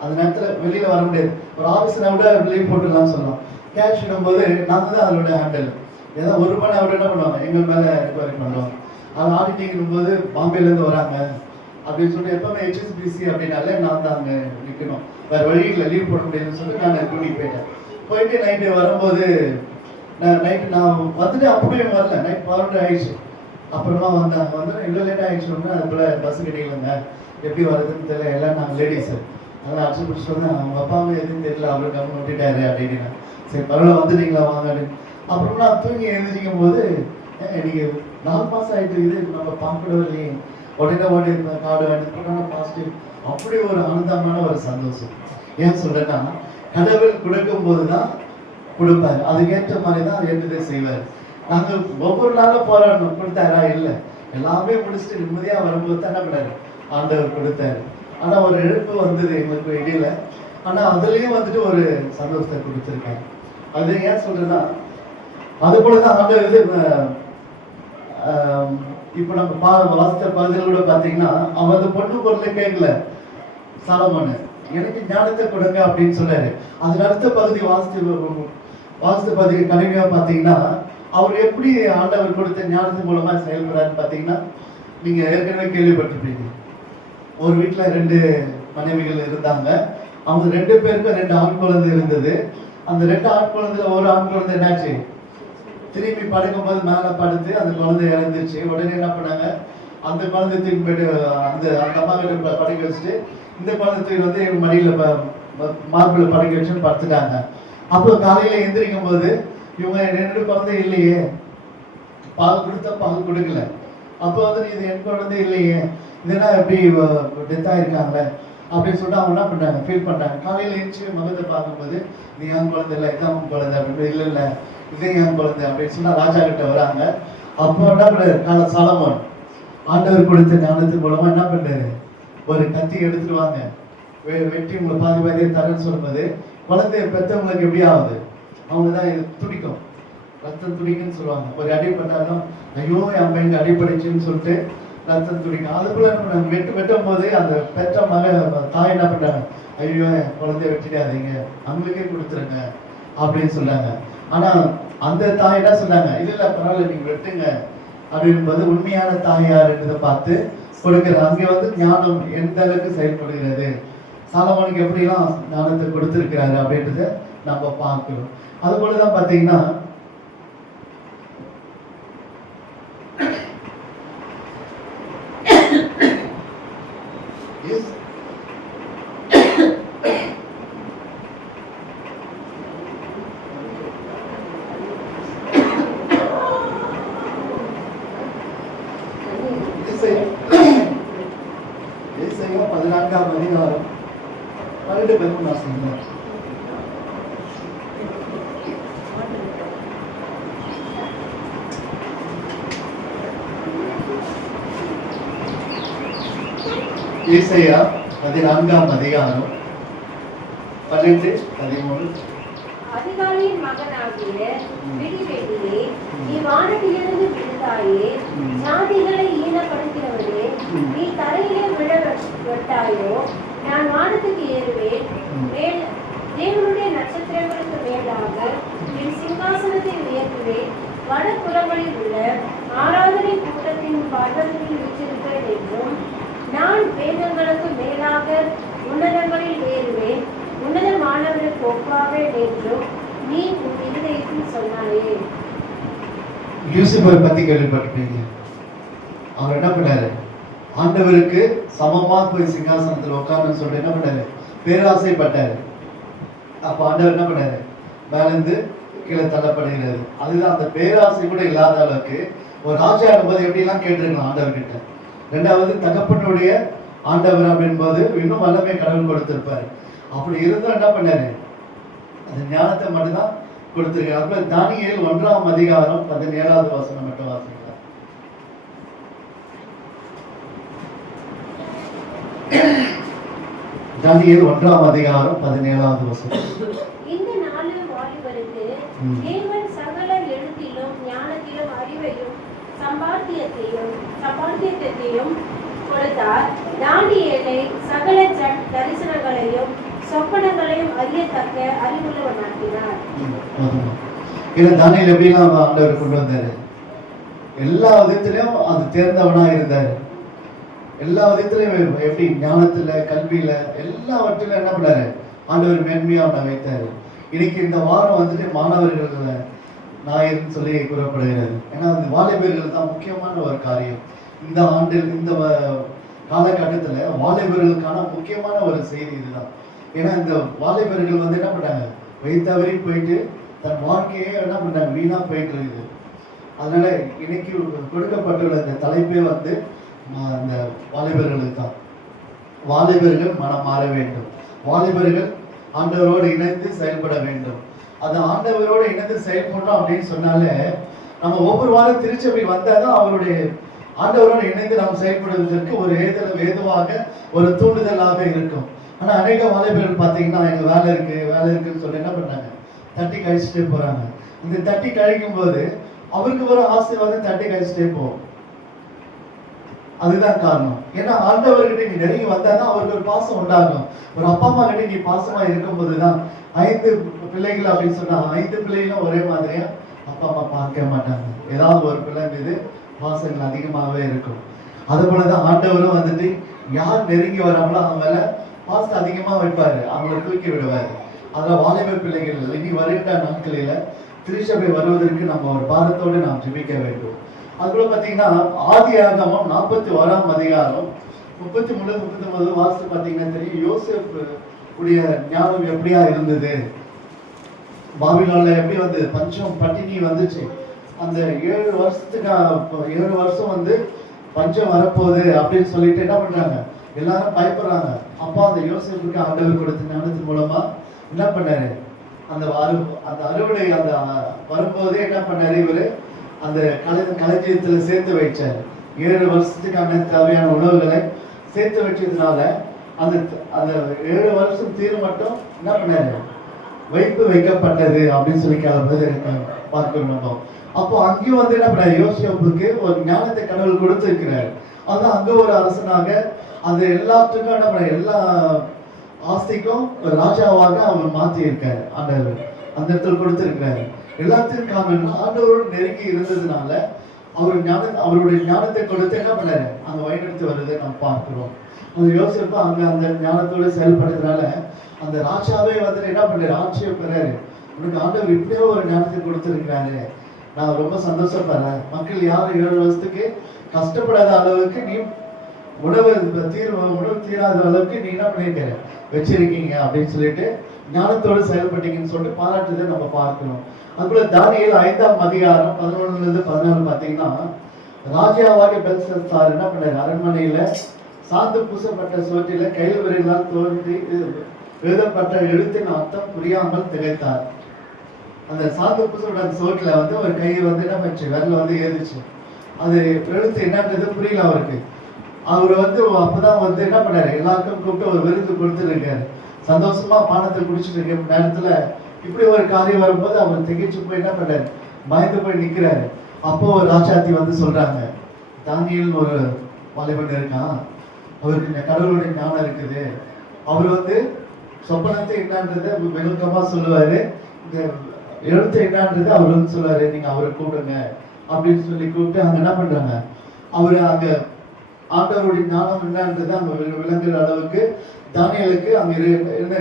அந்த நேரத்தில் வெளியில் வர முடியாது. ஒரு ஆஃபீஸில் விட லீவ் போட்டுடலாம்னு சொல்லலாம். கேஷ் இடும்போது நாங்கள் தான் அதோட ஹேண்டில். ஏதோ ஒரு மணி விட என்ன பண்ணுவாங்க எங்கள் மேலே ரெக்வயரி பண்ணுவாங்க. அது ஆடிட்டிங் போது பாம்பேலேருந்து வராங்க அப்படின்னு சொல்லிட்டு எப்பவுமே HSBC அப்படின்னாலே நான் தான் அங்கே நிற்கணும், வேறு வழியில் லீவ் போட முடியுதுன்னு சொல்லிட்டு நான் கூட்டிகிட்டு போயிட்டேன். போயிட்டு நைட்டு வரும்போது நைட்டு நான் வந்துட்டு அப்படியே வரல, நைட் 12 ஆயிடுச்சு. அப்புறமா வந்தாங்க, வந்து இவ்வளோ லேட் ஆகிடுச்சோன்னா அதுக்குள்ளே பஸ்ஸு கிடைக்கலங்க, எப்படி வருதுன்னு தெரியல, எல்லாம் நாங்கள் லேடிஸு அதெல்லாம் அடிச்சு பிடிச்சிட்டு வந்தேன். அவங்க அப்பாவும் எதுவும் தெரியல, அவரு கம்மி விட்டுட்டாரு அப்படின்னு. சரி பரவாயில்ல வந்துட்டீங்களா வாங்க அப்படின்னு. அப்புறம் நான் தூங்கி எழுந்திரிக்கும் போது எனக்கு 4 மாதம் ஆகிட்டு இருக்குது, நம்ம பார்க்கவே இல்லையே, உடனே ஓடி கார்டு வாங்கிட்டு பாசிட்டிவ். அப்படி ஒரு ஆனந்தமான ஒரு சந்தோஷம். ஏன் சொல்றேன்னா கடவுள் கொடுக்கும் போது தான் கொடுப்பாரு, அதுக்கேற்ற மாதிரி தான் வேண்டுதல் செய்வார். நாங்கள் ஒவ்வொரு நாளும் போராடணும், கொடுத்தாரா இல்லை, எல்லாமே முடிச்சுட்டு நிம்மதியாக வரும்போது தான் என்ன பண்ணாரு ஆண்டவர் கொடுத்தாரு. ஆனால் ஒரு இழப்பு வந்தது எங்களுக்கு இடையில, ஆனால் அதுலேயும் வந்துட்டு ஒரு சந்தோஷத்தை கொடுத்துருக்காரு. அது ஏன் சொல்றேன்னா அது போல தான் ஆண்டவர் இது இப்போ நம்ம வாசித்த பகுதியில் கூட பார்த்தீங்கன்னா அவரது பொண்ணு பொருளை கேட்கல சாலமோனு, எனக்கு ஞானத்தை கொடுங்க அப்படின்னு சொன்னாரு. அதுக்கு அடுத்த பகுதி வாசித்த பகுதி கடுமையாக பார்த்தீங்கன்னா அவர் எப்படி ஆண்டவர் கொடுத்த ஞானத்தின் மூலமா செயல்படுறாருன்னு பார்த்தீங்கன்னா நீங்க ஏற்கனவே கேள்விப்பட்டிருப்பீங்க. ஒரு வீட்டில் 2 மனைவிகள் இருந்தாங்க. அவங்க 2 பேருக்கும் 2 ஆண் குழந்தை இருந்தது. அந்த 2 ஆண் குழந்தைல ஒரு ஆண் குழந்தை என்னாச்சு, திரும்பி படுக்கும்போது மேலே படுத்து அந்த குழந்தை இறந்துச்சு. உடனே என்ன பண்ணாங்க, அந்த குழந்தை தூக்கி போயிட்டு அந்த அம்மா கிட்ட படுக்க வச்சுட்டு இந்த குழந்தை தூக்கி வந்து எங்கள் மடியில் மார்பில் படுக்க வச்சுன்னு படுத்துட்டாங்க. அப்போ காலையில் எந்திரிக்கும் போது இவங்க 2 குழந்தை இல்லையே, பால் கொடுத்தா பால் கொடுக்கல. அப்போ வந்து இது என் குழந்தை இல்லையே, இதெல்லாம் எப்படி டெத் ஆகிருக்காங்களே அப்படின்னு சொல்லிட்டு அவங்க என்ன பண்ணுறாங்க, ஃபீல் பண்ணுறாங்க. காலையில் எழுந்துச்சு மகத்தை பார்க்கும்போது இது என் குழந்தை இல்லை, இதான் உன் குழந்தை அப்படின்னு, இல்லை இல்லை இதே என் குழந்தை அப்படின்னு சொன்னா ராஜா கிட்ட வராங்க. அப்போ என்ன பண்றாரு, சாலமோன் ஆண்டவர் கொடுத்த ஞானத்தின் மூலமா என்ன பண்றாரு, ஒரு கத்தி எடுத்துருவாங்க, வெட்டி உங்களை பாதி பாதியே தரேன்னு சொல்லும்போது குழந்தைய பெற்றவங்களுக்கு எப்படி ஆகுது, அவங்க தான் இது துடிக்கும், ரத்தம் துடிக்குன்னு சொல்லுவாங்க. ஒரு அடிப்பட்டாலும் ஐயோ என் பையனுக்கு அடிப்படைச்சுன்னு சொல்லிட்டு ரத்தம் துடிக்கும். அதுக்குள்ள என்ன பண்ணாங்க, வெட்டும் போது அந்த பெற்ற தாய் என்ன பண்றாங்க, ஐயோ என் குழந்தைய வெட்டிடாதீங்க, அவங்களுக்கே கொடுத்துருங்க அப்படின்னு சொன்னாங்க. ஆனா அந்த தாய் என்ன சொன்னாங்க, இல்ல பரவாயில்ல நீங்க வெட்டுங்க அப்படின்போது உண்மையான தாயார் என்றதை பார்த்து கொடுக்கிறார். அங்கே வந்து ஞானம் எந்த அளவுக்கு செயல்படுகிறது, சாலமோனுக்கு எப்படிலாம் ஞானத்தை கொடுத்திருக்கிறாரு அப்படின்றத நம்ம பார்க்கிறோம். அது போலதான் பாத்தீங்கன்னா ஏசாயா 14ஆம் அதிகாரம் 12 வாசிக்கிறேன். ஏசாயா 14ஆம் அதிகாரம் 12-13. அதிகாரியின் மகனாகிய விடிவெளியே, நீ வானத்திலிருந்து விழுந்தாயே, ஜாதிகளை ஈனப்படுத்தினவரே, நீ தரையிலே விழ விட்டாயோ, நான் வானத்துக்கு ஏறுவேன், தேவனுடைய நட்சத்திரங்களுக்கு மேலாக என் சிங்காசனத்தை உயர்த்துவேன், வடபுறங்களில் உள்ள ஆராதனை கூட்டத்தின் பர்வதத்தில் வீற்றிருப்பேன் என்றும், நான் வேதங்களுக்கு மேலாக உன்னதங்களில் ஏறுவேன், உன்னதமானவருக்கு ஒப்பாவேன் என்றும் நீ உன் இருதயத்தில் சொன்னாயே. யூசுஃபை பத்தி கேள்விப்பட்டிருப்பீங்க. அவர் என்ன பண்ணாரு, ஆண்டவருக்கு சமமா போய் சிங்காசனத்தில் உட்கார்ந்து சொல்லிட்டு என்ன பண்ணாரு, பேராசைப்பட்டாரு. அப்ப ஆண்டவர் என்ன பண்ணாரு, மேலேருந்து கீழே தள்ளப்படுகிறது. அதுதான் அந்த பேராசை கூட இல்லாத அளவுக்கு ஒரு ராஜா என்பது எப்படிலாம் கேட்டிருக்கலாம் ஆண்டவர்கிட்ட. ரெண்டாவது தகப்பனுடைய ஆண்டவர் அப்படின்போது இன்னும் வல்லமை கடவுள் கொடுத்திருப்பாரு. அப்படி இருந்தும் என்ன பண்ணாரு, அந்த ஞானத்தை மட்டும்தான் கொடுத்திருக்காரு. அப்ப தானியேல் 1ஆம் அதிகாரம் 17வது வசனம் மட்டும் வாசிக்கலாம். தானியேல் 1ஆம் அதிகாரம் 17வது வசனம். இந்த நாலு வாலிபருக்கு தேவன் சகல எழுத்திலும் ஞானத்திலும் அறிவையும் சம்பாத்தியத்தையும் கொடுத்தார். தானியேலை சகல தரிசனங்களையும் சொப்பனங்களையும் அறியத்தக்க அறிவுள்ளவனாக்கினார். ஏன்னா தானியேல் எப்படிலாம் ஆண்டவர் கொண்டு வந்தாரு, எல்லா விதத்திலையும் அது தேர்ந்தவனா இருந்தாரு. எல்லா விதத்திலையும் எப்படி ஞானத்துல கல்வியில எல்லாவற்றிலும் என்ன பண்ணாரு, ஆண்டவர் மேன்மையா அவனை வைத்தாரு. இன்னைக்கு இந்த வாரம் வந்துட்டு மாணவர்கள் ஞாயிறுன்னு சொல்லி கூறப்படுகிறது. ஏன்னா அந்த வாலிபர்கள் தான் முக்கியமான ஒரு காரியம். இந்த ஆண்டில் இந்த காலகட்டத்துல வாலிபர்களுக்கான முக்கியமான ஒரு செய்தி இதுதான். ஏன்னா இந்த வாலிபர்கள் வந்து என்ன பண்ணாங்க, வைத்தவரை போயிட்டு தன் வாழ்க்கையே என்ன பண்ணாங்க, வீணா போயிட்டு இருக்குது. அதனால இன்னைக்கு கொடுக்கப்பட்டுள்ள இந்த தலைப்பே வந்து அந்த வாலிபர்களுக்கு தான். வாலிபர்கள் மனம் மாற வேண்டும், வாலிபர்கள் ஆண்டவரோடு இணைந்து செயல்பட வேண்டும். அந்த ஆண்டவரோடு இணைந்து செயல்படுறோம் அப்படின்னு சொன்னாலே நம்ம ஒவ்வொரு வாரம் திருச்சபை வந்தாதான் அவருடைய ஆண்டவரோடு இணைந்து நாம் செயல்படுவதற்கு ஒரு ஏதுவாக ஒரு தூண்டுதலாக இருக்கும். ஆனா அநேக வாலிபர்கள் பார்த்தீங்கன்னா எனக்கு வேலை இருக்குன்னு சொல்லி என்ன பண்ணாங்க, தட்டி கழிச்சுட்டே போறாங்க. இந்த தட்டி கழிக்கும் போது அவருக்கு ஒரு ஆசை வந்து தட்டி கழிச்சுட்டே போகும். அதுதான் காரணம். ஏன்னா ஆண்டவர்கிட்ட நீ நெருங்கி வந்தாதான் அவருக்கு ஒரு பாசம் உண்டாகும். ஒரு அப்பா அம்மா கிட்ட நீ பாசமா இருக்கும் போதுதான் 5 பிள்ளைகள் அப்படின்னு சொன்னா 5 பிள்ளைகளும் ஒரே மாதிரியா அப்பா அம்மா பார்க்க மாட்டாங்க. ஏதாவது ஒரு பிள்ளை மீது பாசங்கள் அதிகமாகவே இருக்கும். அது போலதான் ஆண்டவரும் வந்துட்டு யார் நெருங்கி வராங்களோ அவங்க மேல பாசம் அதிகமா வைப்பாரு, அவங்களை தூக்கி விடுவாரு. அதுல வாலிப பிள்ளைகள் இனி வருகின்ற நாட்களில திருச்சபை வருவதற்கு நம்ம ஒரு பாரத்தோடு நாம் ஜெபிக்க வேண்டும். அதுக்குள்ள பாத்தீங்கன்னா ஆதியாகமம் 41ஆம் அதிகாரம் 33-39 வாசு பாத்தீங்கன்னா தெரியும். யோசேப் உடைய ஞானம் எப்படியா இருந்தது, பாபிலோன்ல எப்படி வந்து பஞ்சம் பட்டினி வந்துச்சு. அந்த 7 வருஷம் வந்து பஞ்சம் வரப்போகுது அப்படின்னு சொல்லிட்டு என்ன பண்றாங்க, எல்லாரும் பயப்படுறாங்க. அப்பா அந்த யோசேப்புக்கு ஆண்டவர் கொடுத்த ஞானத்தின் மூலமா என்ன பண்ணாரு, அந்த அறுவடை அந்த வரும்போதே என்ன பண்ணாரு, இவரு அந்த களஞ்சியத்துல சேர்த்து வச்சாரு. 7 வருஷத்துக்கான தேவையான உணவுகளை சேர்த்து வச்சதுனால அந்த 7 வருஷம் தீர மட்டும் என்ன பண்ணாரு, வைக்கப்பட்டது அப்படின்னு சொல்லி பார்க்கணும். அப்போ அங்கேயும் வந்து என்ன பண்ணாரு, யோசேப்புக்கு ஒரு ஞானத்தை கடவுள் கொடுத்திருக்கிறார். அதான் அங்க ஒரு அரசனாக அது எல்லாத்துக்கும் என்ன பண்ண, எல்லா ஆஸ்திக்கும் ராஜாவாக அவர் மாற்றி இருக்காரு. ஆண்டவர் அந்த இடத்துல கொடுத்திருக்கிறாரு. எல்லாத்துக்கும் காரணம் ஆண்டவரோடு நெருங்கி இருந்ததுனால அவருடைய ஞானத்தை கொடுத்து என்ன பண்ணாரு, அங்க வழிநடத்தி வருவதை நாம் பார்க்கிறோம். அந்த யோசிப்பு அங்க அந்த ஞானத்தோடு செயல்படுறதுனால அந்த ராஜாவே வந்து என்ன பண்ணாரு, ஆட்சியை பெறாரு. உனக்கு ஆண்டவர் இப்படியே ஒரு ஞானத்தை கொடுத்திருக்கிறாரு, நான் ரொம்ப சந்தோஷப்படுறேன். மக்கள் யாரும் 7 வருஷத்துக்கு கஷ்டப்படாத அளவுக்கு நீ உணவு தீராத அளவுக்கு நீ என்ன பண்ணிருக்க வச்சிருக்கீங்க அப்படின்னு சொல்லிட்டு ஞானத்தோடு செயல்பட்டீங்கன்னு சொல்லிட்டு பாராட்டுதை நம்ம பார்க்கிறோம். அதுபோல தானியேல் 5ஆம் அதிகாரம் 11-14 பார்த்தீங்கன்னா ராஜாவாக பெல்ஷத்சார் என்ன பண்ணாரு, அரண்மனையில சாந்து பூசப்பட்ட சுவற்றில கையில் விரைகளால் தோன்றி எழுதப்பட்ட எழுத்தின் அர்த்தம் புரியாமல் திகைத்தார். அந்த சாந்து பூசப்பட்ட அந்த சுவற்றில வந்து ஒரு கையை வந்து என்ன பண்ணுச்சு, விரல வந்து ஏறிச்சு. அது எழுத்து என்னன்றது புரியல அவருக்கு. அவர் வந்து அப்பதான் வந்து என்ன பண்ணாரு, எல்லாருக்கும் கூப்பிட்டு ஒரு விருது கொடுத்துருக்காரு. சந்தோஷமா பானத்தை குடிச்சிட்டு இருக்க நேரத்துல இப்படி ஒரு காரியம் வரும்போது அவர் திகைச்சு போய் என்ன பண்ணாரு, பயந்து போய் நிக்கிறாரு. அப்போ ஒரு ராஜாத்தி வந்து சொல்றாங்க, தானியேல் ஒரு வாலிபன் இருக்கான், அவருக்கு இந்த கடவுளுடைய ஞானம் இருக்குது, அவர் வந்து சொப்பனத்தை என்னன்றதை விளக்கமா சொல்லுவாரு, இந்த எழுத்து என்னன்றது அவர் வந்து சொல்லுவாரு, நீங்க அவரை கூப்பிடுங்க அப்படின்னு சொல்லி கூப்பிட்டு அங்க என்ன பண்றாங்க, அவரு அங்க ஆண்டவருடைய ஞானம் என்னன்றது அங்க விளங்குற அளவுக்கு தானியேலுக்கு அங்க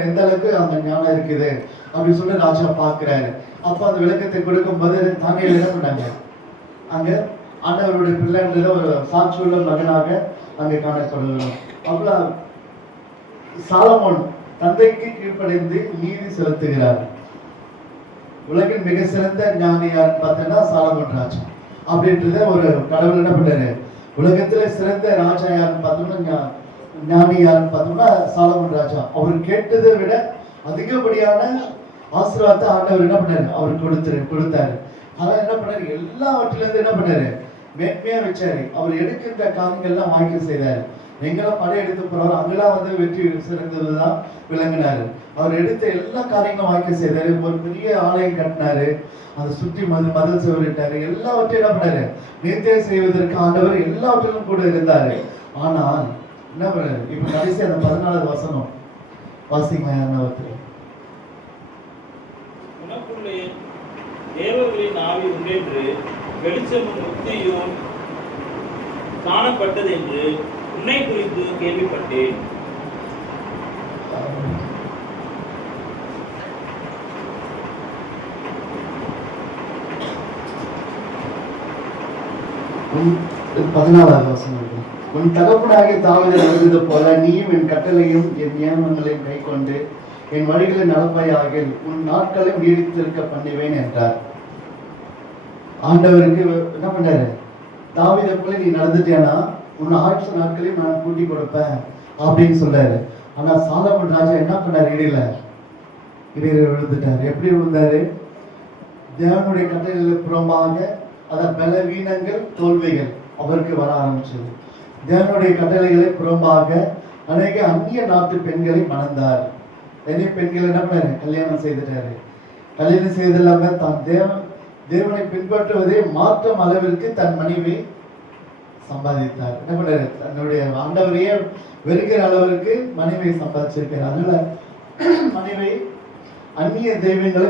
எந்த அளவுக்கு அந்த ஞானம் இருக்குது அப்படின்னு சொல்லி ராஜா பாக்குறாரு. அப்ப அந்த விளக்கத்தை கொடுக்கும் போது தானியேல் என்ன பண்ணாங்க, அங்க ஆண்டவருடைய பிள்ளைன்றத ஒரு சாட்சியுள்ள மகனாக அங்கே காணப்படுகிறோம். அப்புறம் சாலமோன் தந்தைக்கு கீழ்ப்படைந்து நீதி செலுத்துகிறார். உலகின் மிக சிறந்த ஞானி யாருன்னு பார்த்தீங்கன்னா சாலமன் ராஜா அப்படின்றத ஒரு கடவுள் என்ன பண்ணாரு, உலகத்துல சிறந்த ராஜா யாருன்னு பார்த்தோம்னா ஞானி யாருன்னு பார்த்தோம்னா சாலமன் ராஜா. அவர் கேட்டதை விட அதிகப்படியான ஆசீர்வாதத்தை ஆண்டவர் என்ன பண்ணாரு, அவர் கொடுத்தாரு. அதான் என்ன பண்ணாரு, எல்லாவற்றில இருந்து என்ன பண்ணாரு, மேன்மையா வச்சாரு. அவர் எடுக்கின்ற காரியங்கள்லாம் வாய்க்க செய்தாரு. எங்கெல்லாம் படம் எடுத்து போறாரு அங்கெல்லாம் வந்து வெற்றி சிறந்ததுதான் விளங்கினாரு. அவர் எடுத்த எல்லா காரியங்களும் வாய்க்க செய்தாரு. ஒரு பெரிய ஆலயம் கட்டினாரு, அதை சுற்றி மதில் சுவரிட்டாரு. எல்லாவற்றையும் என்ன பண்ணாரு, நிர்ணய செய்வதற்கு ஆண்டவர் எல்லாவற்றிலும் கூட இருந்தாரு. ஆனால் என்ன பண்ணாரு, இப்ப கடைசி அந்த 14வது வசனம் வாசிங்க. உனக்குள்ளே தேவர்களின் ஆவி உண்டென்று வெளிச்சமும் முக்தியும் காணப்பட்டது என்று உன்னை குறித்து கேள்விப்பட்டேன். உன் தகப்பனாகிய தாவீது நடந்தது போல நீயும் என் கட்டளையும் என் நியமங்களையும் கை கொண்டு என் வழிகளை நடப்பாயாக உன் நாட்களை நீடித்திருக்க பண்ணுவேன் என்றார். ஆண்டவருக்கு என்ன பண்ணாரு, தாவீதை போல நீ நடந்துட்டேன்னா உன் ஆயுச நாட்களையும் நான் கூட்டி கொடுப்பேன் அப்படின்னு சொல்றாரு. ஆனா சாலமன் ராஜா என்ன பண்ணாரு, இடையில விழுந்துட்டாரு. எப்படி விழுந்தாரு, தேவனுடைய கட்டளைகளுக்கு புறம்பாக அத பலவீனங்கள் தோல்விகள் அவருக்கு வர ஆரம்பிச்சது. தேவனுடைய கட்டளைகளை புறம்பாக அநேக அந்நிய நாட்டு பெண்களை மணந்தார். நிறைய பெண்கள் என்ன பண்ணாரு, கல்யாணம் செய்துட்டாரு. கல்யாணம் செய்து இல்லாம தான் தேவனை பின்பற்றுவதை மாற்றும் அளவிற்கு தன் மனைவி சம்பாதித்தார். என்ன பண்ணாரு, தன்னுடைய ஆண்டவரையே வெறுக்கிற அளவிற்கு மனைவியை சம்பாதிச்சிருக்காரு. அதனால மனைவி அந்நிய தெய்வங்களை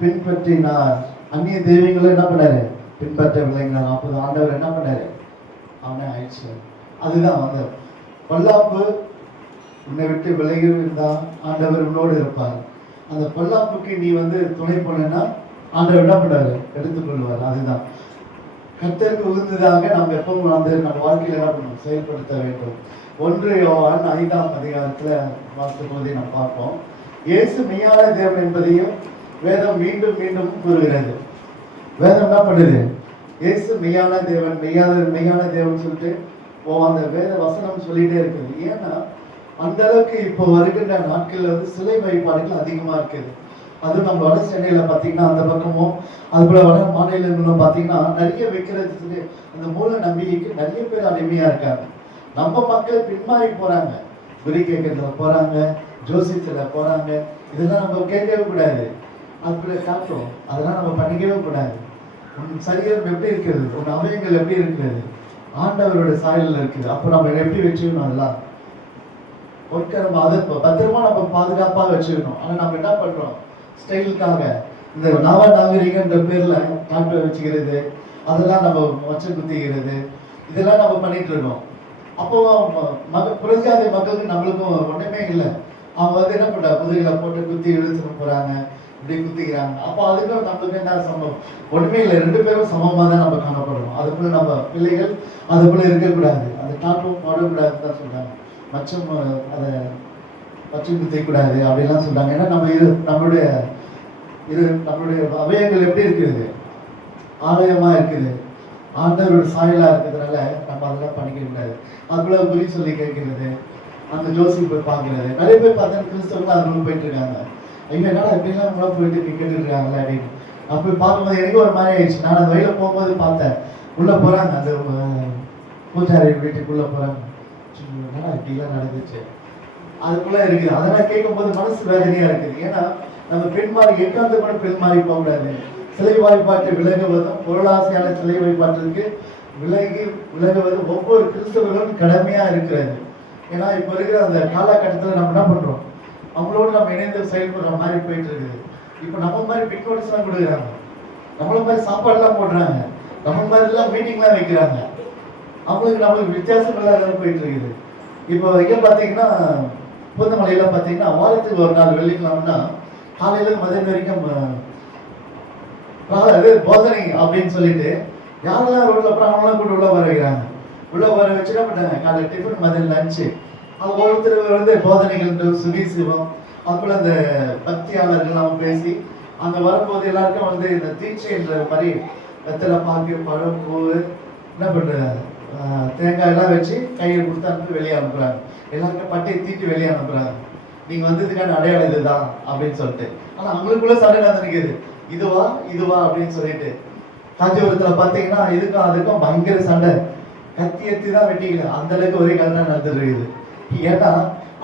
பின்பற்றினார். அந்நிய தெய்வங்களை என்ன பண்ணாரு, பின்பற்ற விளங்கினார். அப்போது ஆண்டவர் என்ன பண்ணாரு, அவனை ஆயிடுச்சு. அதுதான் அந்த பொல்லாப்பு உன்னை விட்டு விலகி இருந்தா ஆண்டவர் உன்னோடு இருப்பார். அந்த பொல்லாப்புக்கு நீ துணை போனா ஆண்டவர் என்ன பண்ணாரு, எடுத்துக்கொள்வார். அதுதான் கர்த்தருக்கு உகந்ததாக நம்ம எப்பவும் நம்ம வாழ்க்கையில என்ன பண்ணணும், செயல்படுத்த வேண்டும். 1 யோவான் 5ஆம் அதிகாரத்துல வாசிக்கும் போதே நம்ம பார்ப்போம், இயேசு மெய்யான தேவன் என்பதையும் வேதம் மீண்டும் மீண்டும் கூறுகிறது. வேதம் என்ன பண்ணுது, இயேசு மெய்யான தேவன் மெய்யான தேவன் சொல்லிட்டு அந்த வேத வசனம் சொல்லிட்டே இருக்குது. ஏன்னா அந்த அளவுக்கு இப்போ வருகின்ற நாட்கள்ல சிலை வழிபாடுகள் அதிகமா இருக்குது. அதுவும் நம்ம வட சென்னையில பாத்தீங்கன்னா அந்த பக்கமும் அது போல வட மாநிலங்களும் பாத்தீங்கன்னா நிறைய வைக்கிறதுக்கு அந்த மூல நம்பிக்கைக்கு நிறைய பேர் அடிமையா இருக்காங்க. நம்ம மக்கள் பின்மாறி போறாங்க, குறி கேட்கறதுல போறாங்க, ஜோசியத்துல போறாங்க. இதெல்லாம் நம்ம கேட்கவே கூடாது. அது காட்டும், அதெல்லாம் நம்ம பண்ணிக்கவே கூடாது. உன் சரீரம் எப்படி இருக்கிறது, உன் அவயங்கள் எப்படி இருக்கிறது, ஆண்டவரோட சாயலில் இருக்குது. அப்போ நம்ம எப்படி வச்சுக்கணும், அதெல்லாம் நம்ம அதை பத்திரமா நம்ம பாதுகாப்பா வச்சுக்கணும். ஆனா நம்ம என்ன பண்றோம், ஸ்டைலுக்காக இந்த நவ நாகரிகன்ற பேர்ல காட்டு வச்சுக்கிறது, அதெல்லாம் நம்ம வச்சு குத்திக்கிறது, இதெல்லாம் நம்ம பண்ணிட்டு இருக்கோம். அப்போ புரட்சாதி மக்களுக்கு நம்மளுக்கும் ஒண்ணுமே இல்லை. அவங்க என்ன பண்ற, முதுகில போட்டு குத்தி இழுத்துட்டு போறாங்க, இப்படி குத்திக்கிறாங்க. அப்போ அதுக்கு நம்மளுக்கு என்ன சம்பவம், ஒண்ணுமே இல்லை. 2 பேரும் சமமா தான் நம்ம காணப்படுறோம். அதுக்குள்ள நம்ம பிள்ளைகள் அதுக்குள்ள இருக்கக்கூடாது, அந்த டாட்டும் போடக்கூடாதுன்னு தான் சொல்றாங்க. மச்சம் அதை பச்சை குத்திக்கூடாது அப்படின்லாம் சொல்றாங்க. ஏன்னா நம்மளுடைய அவயங்கள் எப்படி இருக்குது, ஆலயமா இருக்குது, ஆண்டவரோட சாயலா இருக்கிறதுனால நம்ம அதெல்லாம் பண்ணிக்க கூடாது. அதுக்குள்ள குறி சொல்லி கேட்கிறது, அந்த ஜோசி போய் பார்க்கறது. நிறைய பேர் பார்த்தா கிறிஸ்தவர்கள் அதுக்குள்ள போயிட்டு இருக்காங்க. ஐயோ என்னடா எப்படிலாம் கூட போயிட்டு கேட்டு இருக்காங்களே அப்படின்னு. அப்படி பார்க்கும்போது எனக்கு ஒரு மாதிரி ஆயிடுச்சு. நான் அந்த வழியில போகும்போது பார்த்தேன், உள்ள போறாங்க, அந்த பூஜாரி வீட்டுக்குள்ள போறாங்க. என்னடா இப்படிலாம் நடந்துச்சு, அதுக்குள்ள இருக்குது. அதெல்லாம் கேட்கும்போது மனசு வேதனையா இருக்குது. ஏன்னா நம்ம பெண்மாறி எக்காந்து கூட பெண்மாறி போகக்கூடாது. சிலை வழிபாட்டு விலகுவதும் பொருளாசையான சிலை வழிபாட்டிற்கு விலகுவது ஒவ்வொரு கிறிஸ்தவர்களும் கடமையா இருக்கிறது. ஏன்னா இப்ப இருக்கிற அந்த காலகட்டத்தில் நம்ம என்ன பண்றோம், அவங்களோடு நம்ம இணைந்து செயல்படுற மாதிரி போயிட்டு இருக்குது. இப்ப நம்ம மாதிரி பிக்னோட்ஸ் எல்லாம் கொடுக்குறாங்க, நம்மள மாதிரி சாப்பாடு எல்லாம் போடுறாங்க, நம்ம மாதிரி எல்லாம் மீட்டிங் எல்லாம் வைக்கிறாங்க. நம்மளுக்கு வித்தியாசம் இல்லாத போயிட்டு இருக்குது. இப்போ இங்க பாத்தீங்கன்னா பூந்தமலையில பாத்தீங்கன்னா வாரத்துக்கு ஒரு நாள் வெள்ளிக்கிழமைனா காலையில மதியம் வரைக்கும் போதனை அப்படின்னு சொல்லிட்டு யாரெல்லாம் ரோட்ல போறாங்க அவங்களாம் கூட உள்ள வர வைக்கிறாங்க. உள்ள வர வச்சு என்ன பண்ணாங்க, காலை டிஃபன் மதியம் லஞ்சு, அது ஒருத்தர் போதனைகள் சுகீசிவம், அதுபோல அந்த பக்தியாளர்கள் பேசி அங்க வரும்போது எல்லாருக்கும் வந்து இந்த தீட்சைன்ற மாதிரி வெத்தலை பாக்கு பழம் பூ என்ன பண்றாங்க, தேங்காய் எல்லாம் வச்சு கையை கொடுத்து அனுப்பி வெளியே அனுப்புறாங்க. எல்லாருக்கும் பட்டையை தீட்டி வெளியே அனுப்புறாங்க. நீங்க வந்ததுக்கான அடையாளம் இதுதான் அப்படின்னு சொல்லிட்டு. ஆனா அவங்களுக்குள்ள சண்டை நடந்துருக்குது, இதுவா இதுவா அப்படின்னு சொல்லிட்டு. காஞ்சிபுரத்துல பாத்தீங்கன்னா இதுக்கும் அதுக்கும் பயங்கர சண்டை, கத்தி எத்தி தான் வெட்டிக்கல, அந்த அளவுக்கு ஒரே கல்யாணம் நடந்துட்டு இருக்குது. ஏன்னா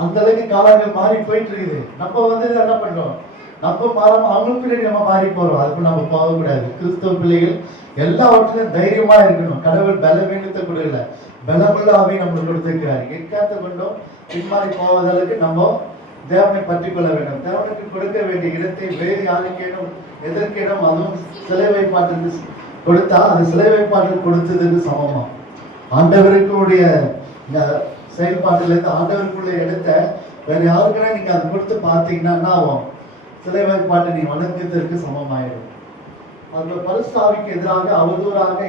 அந்த அளவுக்கு காலங்கள் மாறி போயிட்டு இருக்குது. நம்ம வந்து என்ன பண்றோம், நம்ம மாறாம அவங்களுக்கு பின்னாடி நம்ம மாறி போறோம். அதுக்கு நம்ம போகக்கூடாது. கிறிஸ்தவ பிள்ளைகள் எல்லாவற்றிலும் தைரியமா இருக்கணும். கடவுள் பலவீனத்தை கொடுக்கல, பலமுள்ள ஆவியை நம்மளுக்கு கொடுத்திருக்கிறார். எக்காத்த கொண்டும் பின்மாறி போவதற்கு நம்ம தேவனை பற்றி கொள்ள வேண்டும். தேவனுக்கு கொடுக்க வேண்டிய இடத்தை வேறு யாருக்கேனும் எதற்கேனும், அதுவும் சிலை வைப்பாட்டுக்கு கொடுத்தா அது சிலை வைப்பாட்டுக்கு கொடுத்ததுக்கு சமமா. ஆண்டவருக்குடைய செயல்பாட்டிலிருந்து ஆண்டவருக்குள்ள இடத்த வேற யாருக்குன்னா நீங்க அதை கொடுத்து பார்த்தீங்கன்னா என்ன ஆகும், சிலை வைப்பாட்டை நீ வணக்கத்திற்கு சமமாயிடும். அந்த பரிசுத்தாவிக்கு எதிராக அவதூறாக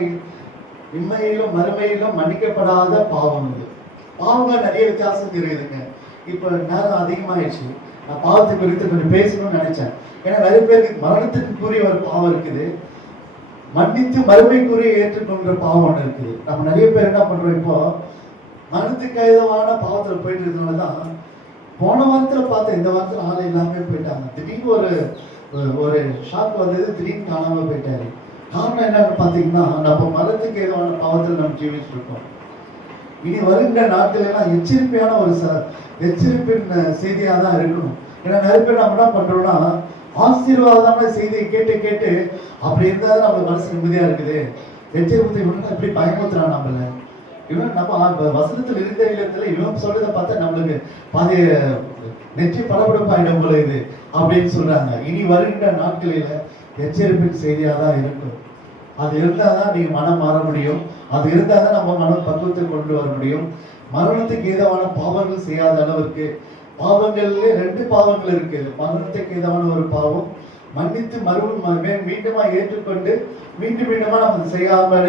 இம்மையிலும் மறுமையிலும் மன்னிக்கப்படாத பாவம் இது. பாவங்கள் நிறைய வித்தியாசம் இருக்குதுங்க. இப்போ நேரம் அதிகமாயிடுச்சு, நான் பாவத்தை குறித்து கொஞ்சம் பேசணும்னு நினைச்சேன். ஏன்னா நிறைய பேருக்கு மரணத்துக்குரிய ஒரு பாவம் இருக்குது, மன்னித்து மறுமைக்குரிய ஏற்றுக்கொண்ட பாவம் ஒன்று இருக்குது. நம்ம நிறைய பேர் என்ன பண்றோம், இப்போ மரணத்துக்கு ஏதுவான பாவத்துல போயிட்டு இருக்கிறதுனாலதான் போன வாரத்துல பார்த்த இந்த வாரத்துல ஆள் எல்லாமே போயிட்டாங்க. திடீர்னு ஒரு ஷாக் வந்தது, திடீர்னு காணாம போயிட்டாரு. காரணம் என்னன்னு பாத்தீங்கன்னா நம்ம மரணத்துக்கு ஏதுவான பாவத்தில் நம்ம ஜீவிச்சுட்டு இருக்கோம். இனி வருகின்ற நாட்கள் எல்லாம் எச்சரிப்பையான ஒரு எச்சரிப்பின் செய்தியா தான் இருக்கணும். ஏன்னா நிறைய பேர் நம்ம என்ன பண்றோம்னா ஆசீர்வாதமான செய்தியை கேட்டு கேட்டு அப்படி இருந்தாலும் நம்ம மனசு நிம்மதியா இருக்குது. எச்சரிப்பு இவன் இப்படி பயமுறுத்துறான் நம்மள, இவன் நம்ம வசனத்தில் இருந்த இல்லத்துல இவன் சொல்றதை பார்த்தா நம்மளுக்கு பாதி நெற்றி படபடப்பாயிடும் போல இது அப்படின்னு சொல்றாங்க. இனி வருகின்ற நாட்களில எச்சரிப்பின் செய்தியா தான் இருக்கும். அது இருந்தாதான் நீங்க மனம் மாற முடியும். அது இருந்தாதான் நம்ம மனம் பக்குவத்தை கொண்டு வர முடியும். மரணத்துக்கு ஏதவான பாவங்கள் செய்யாத அளவிற்கு, பாவங்கள்ல 2 பாவங்கள் இருக்கு. மரணத்துக்கு ஏதவான ஒரு பாவம், மன்னித்து மீண்டுமா ஏற்றுக்கொண்டு மீண்டுமா நம்ம செய்யாம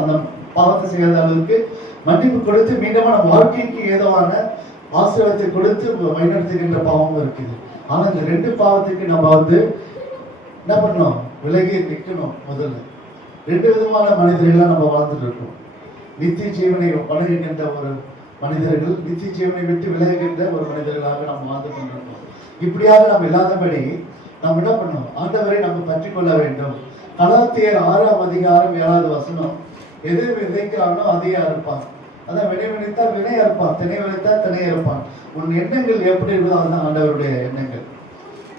அந்த பாவத்தை செய்யாத அளவுக்கு மன்னிப்பு கொடுத்து மீண்டுமா நம்ம வாழ்க்கைக்கு ஏதவான ஆசீர்வாதத்தை கொடுத்து வழிநடத்துகின்ற பாவமும் இருக்குது. ஆனா இந்த 2 பாவத்துக்கு நம்ம வந்து என்ன பண்ணணும், விலகி நிற்கணும். முதல்ல 2 விதமான மனிதர்கள்லாம் நம்ம வாழ்ந்துட்டு இருக்கோம். நித்திய ஜீவனை வணங்குகின்ற ஒரு மனிதர்கள், நித்திய ஜீவனை விட்டு விலகுகின்ற ஒரு மனிதர்களாக நம்ம வாழ்ந்து கொண்டிருக்கோம். இப்படியாக நம்ம இல்லாதபடி நம்ம என்ன பண்ணணும், ஆண்டவரை நம்ம பற்றி கொள்ள வேண்டும். கலாத்தியர் 6ஆம் அதிகாரம் 7வது வசனம், எது விதைக்கிறானோ அதையே அறுப்பான். அதான் வினை விதைத்தா வினை அறுப்பான், திணை விதைத்தா திணை அறுப்பான். உன் எண்ணங்கள் எப்படி இருக்குதோ அதுதான் ஆண்டவருடைய எண்ணங்கள்.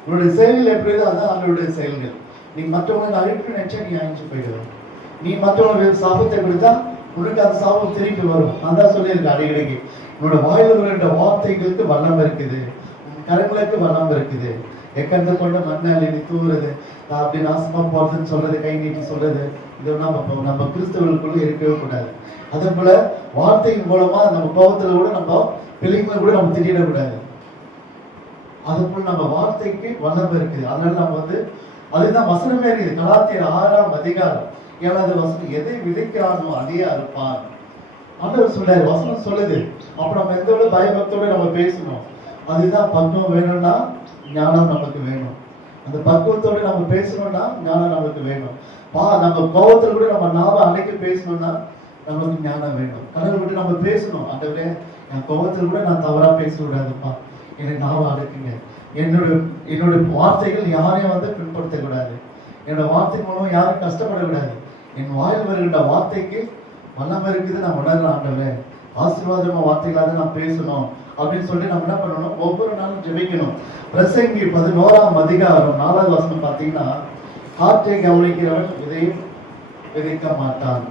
உன்னுடைய செயல்கள் எப்படி இருக்குதோ அதுதான் ஆண்டவருடைய செயல்கள். நீ மற்றவங்களை அழிப்பு நினைச்சா நீ அழிஞ்சு போயிடுவ. நீ மற்றவங்களுக்கு சாபத்தை கொடுத்தா உனக்கு அந்த சாபம் திருப்பி வரும். நான் தான் சொல்லியிருக்கேன் அடிக்கடிக்கு, உன்னோட வாயில வருகின்ற வார்த்தைகளுக்கு வல்லம் இருக்குது, உன் கரங்களுக்கு வல்லம் இருக்குது. எக்கந்த கொண்டு மண்ணால் நீ தூங்குறது, அப்படி நாசமா போறதுன்னு சொல்றது, கை நீட்டி சொல்றது, இதெல்லாம் நம்ம கிறிஸ்தவர்களுக்குள்ள இருக்கவே கூடாது. அதே போல வார்த்தையின் மூலமா நம்ம கோபத்துல கூட நம்ம பிள்ளைங்களை கூட நம்ம திட்டிடக்கூடாது. அது போல நம்ம வார்த்தைக்கு வல்லம் இருக்குது. அதனால நம்ம வந்து அதுதான் வசனமே இருக்குது. கலாத்தியர் 6ஆம் அதிகாரம் 7வது வசனம், எதை விதைக்கிறானோ அதையே அறுப்பான். ஆண்டவர் சொல்றாரு, வசனம் சொல்லுது. அப்ப நம்ம எந்த விட பயபக்தோட நம்ம பேசணும். அதுதான் பக்குவம். வேணும்னா ஞானம் நமக்கு வேணும். அந்த பக்குவத்தோட நம்ம பேசணும்னா ஞானம் நமக்கு வேணும். நம்ம கோபத்துல கூட நம்ம நாவை அன்னைக்கு பேசணும்னா நமக்கு ஞானம் வேணும். கடவுள் கூட நம்ம பேசணும், ஆண்டவரே என் கோபத்துல கூட நான் தவறா பேச விடாதுப்பா, எனக்கு நாவை அடக்குங்க. என்னோட வார்த்தைகள் யாரையும் வந்து பின்படுத்தக்கூடாது. என்னோட வார்த்தை மூலம் யாரும் கஷ்டப்படக்கூடாது. என் வாயில் வருகின்ற வார்த்தைக்கு வல்லமை இருக்குது, நான் உணர்றேன். ஆண்டவரே ஆசீர்வாதமா வார்த்தைகளாக நான் பேசணும் அப்படின்னு சொல்லி நம்ம என்ன பண்ணணும், ஒவ்வொரு நாளும் ஜெபிக்கணும். பிரசங்கி 11ஆம் அதிகாரம் 4வது வசனம் பார்த்தீங்கன்னா, காற்றை கவனிக்கிறவன் இதையும் விதைக்க மாட்டான்.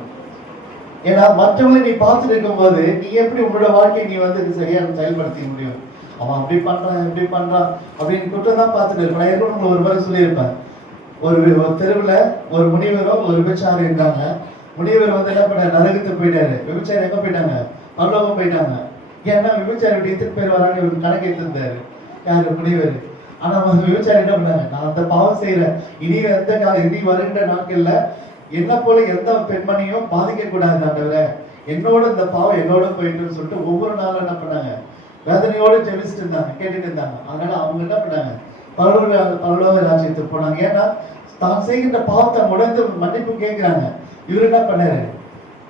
ஏன்னா மற்றவங்களை நீ பார்த்துட்டு இருக்கும் போது நீ எப்படி உன்னோட வாழ்க்கையை நீ வந்து சரியான செயல்படுத்த முடியும்? அவன் அப்படி பண்றான் இப்படி பண்றான் அப்படின்னு குற்றம் தான் பார்த்துட்டு இருப்பான். நான் ஏற்கனவே உங்களுக்கு ஒரு முறை சொல்லியிருப்பேன். ஒரு தெருவுல ஒரு முனிவரும் ஒரு விபச்சாரம் இருந்தாங்க. முனிவர் வந்து என்ன பண்ண, நரகத்துக்கு போயிட்டாரு. விபச்சாரம் எங்க போயிட்டாங்க, பரலோகம் போயிட்டாங்க. ஏன்னா விபச்சாரம் எத்தனை பேர் வரான்னு இவருக்கு கணக்கு எடுத்திருந்தாரு யாரு, முனிவர். ஆனா விபச்சாரம் என்ன பண்ணாங்க, நான் அந்த பாவம் செய்யறேன், இனி வருகின்ற நாட்கள்ல என்ன போல எந்த பெண்மணியும் பாதிக்க கூடாது ஆண்டவரே, என்னோட இந்த பாவம் என்னோட போயிட்டுன்னு சொல்லிட்டு ஒவ்வொரு நாளும் என்ன பண்ணாங்க, வேதனையோடு ஜெபிச்சுட்டு இருந்தாங்க, கேட்டுட்டு இருந்தாங்க. அதனால அவங்க என்ன பண்ணாங்க, பரலோக ராஜ்யத்துக்கு போனாங்க. ஏன்னா தான் செய்கின்ற பாவத்தை உணர்ந்து மன்னிப்பு கேட்கிறாங்க. இவர் என்ன பண்ணாரு?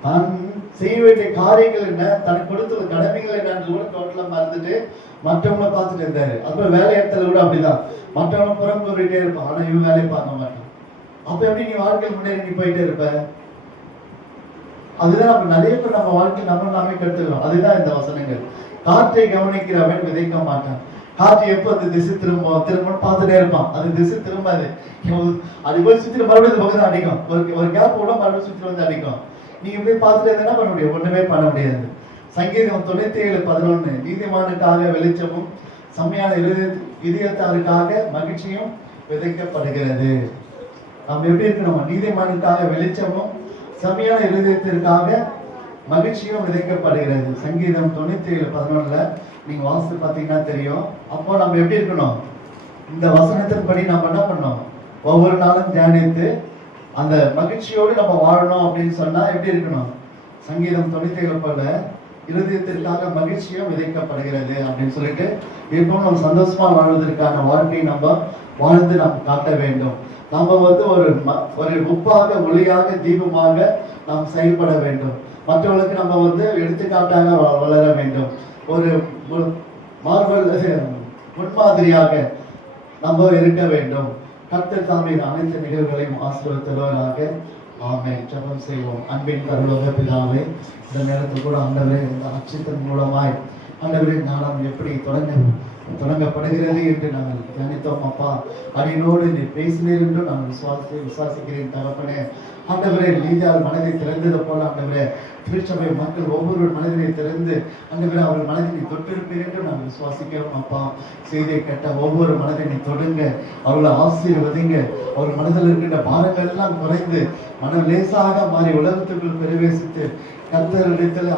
தான் செய்ய வேண்டிய காரியங்கள் என்ன, தனக்கு கொடுத்துள்ள கடமைகள் என்னன்னு கூட டோட்டலா மறந்துட்டு மற்றவங்களை பார்த்துட்டு இருந்தாரு. அப்புறம் வேலை இடத்துல கூட அப்படிதான், மற்றவங்களை புறம் கூறிட்டே இருப்பான், ஆனா இவன் வேலையை பார்க்க மாட்டான். அப்ப எப்படி நீ வாழ்க்கையில் முன்னேறி நீ போயிட்டே இருப்ப? அதுதான் நம்ம நிறைய பேர் நம்ம வாழ்க்கையில் நம்ம நாமே கற்றுக்கிறோம். அதுதான் இந்த வசனங்கள். காற்றை கவனிக்கிறவன் விதைக்க மாட்டான். காற்று எப்போ அந்த திசை திரும்பணும் பார்த்துட்டே இருப்பான். அது திசை திரும்பாது. அது போய் சுற்றி மறுபடியும் இந்த பக்கம் தான் அடிக்கும். ஒரு கேப் கூட மறுபடியும் சுற்றி வந்து அடிக்கும். நீங்க இப்படி பார்த்துட்டு என்ன பண்ண முடியும்? ஒண்ணுமே பண்ண முடியாது. சங்கீதம் 97:11 நீதிமானுக்காக வெளிச்சமும் செம்மையான இதயத்தாருக்காக மகிழ்ச்சியும் விதைக்கப்படுகிறது. நம்ம எப்படி இருக்கணும்? நீதிமானுக்காக வெளிச்சமும் செம்மையான இருதயத்திற்காக மகிழ்ச்சியும் விதைக்கப்படுகிறது. சங்கீதம் 97:11 நீங்க வாசித்து பார்த்தீங்கன்னா தெரியும். அப்போ நம்ம எப்படி இருக்கணும்? இந்த வசனத்தின்படி நம்ம என்ன பண்ணோம்? ஒவ்வொரு நாளும் தியானித்து அந்த மகிழ்ச்சியோடு நம்ம வாழணும் அப்படின்னு சொன்னா எப்படி இருக்கணும்? சங்கீதம் 97 இருதயத்திற்காக மகிழ்ச்சியும் விதைக்கப்படுகிறது அப்படின்னு சொல்லிட்டு இப்போ நம்ம சந்தோஷமா வாழ்வதற்கான வாழ்க்கையை நம்ம வாழ்ந்து நாம் காட்ட வேண்டும். நம்ம வந்து ஒரு உப்பாக ஒளியாக தீபமாக நாம் செயல்பட வேண்டும். மற்றவர்களுக்கு நம்ம வந்து எடுத்துக்காட்டாக வளர வேண்டும். ஒரு முன்மாதிரியாக நம்ம இருக்க வேண்டும். கர்த்தர் தாமே அனைத்து நிகழ்வுகளையும் ஆசீர்வதித்தவராக. ஆமென். ஜெபம் செய்வோம். அன்பின் பரலோக பிதாவே, இந்த நேரத்தில் கூட ஆண்டவரே இந்த அச்சத்தின் மூலமாய் ஆண்டவரே நாளம் எப்படி தொடங்கப்படுகிறது என்று நாங்கள் தியானித்தோம். அப்பா, அடினோடு நீ பேசினீர் என்று நான் விசுவாசிக்கிறேன் தகப்பனே. ஆண்டவரே நீதியால் மனதை திறந்தது போல ஆண்டவரே திருச்சபை மக்கள் ஒவ்வொரு மனதினை திறந்து ஆண்டவரே அவர்கள் மனதினை தொட்டிருப்பீர் என்று நாங்கள் விசுவாசிக்கிறோம். அப்பா, செய்தியை கேட்ட ஒவ்வொரு மனதினை தொடுங்க, அவர்களை ஆசீர்வதிங்க. அவர் மனதில் இருக்கின்ற பாரங்கள் எல்லாம் குறைந்து மனம் லேசாக மாறி உலகத்துக்குள் பிரவேசித்து கர்த்தரிடத்தில்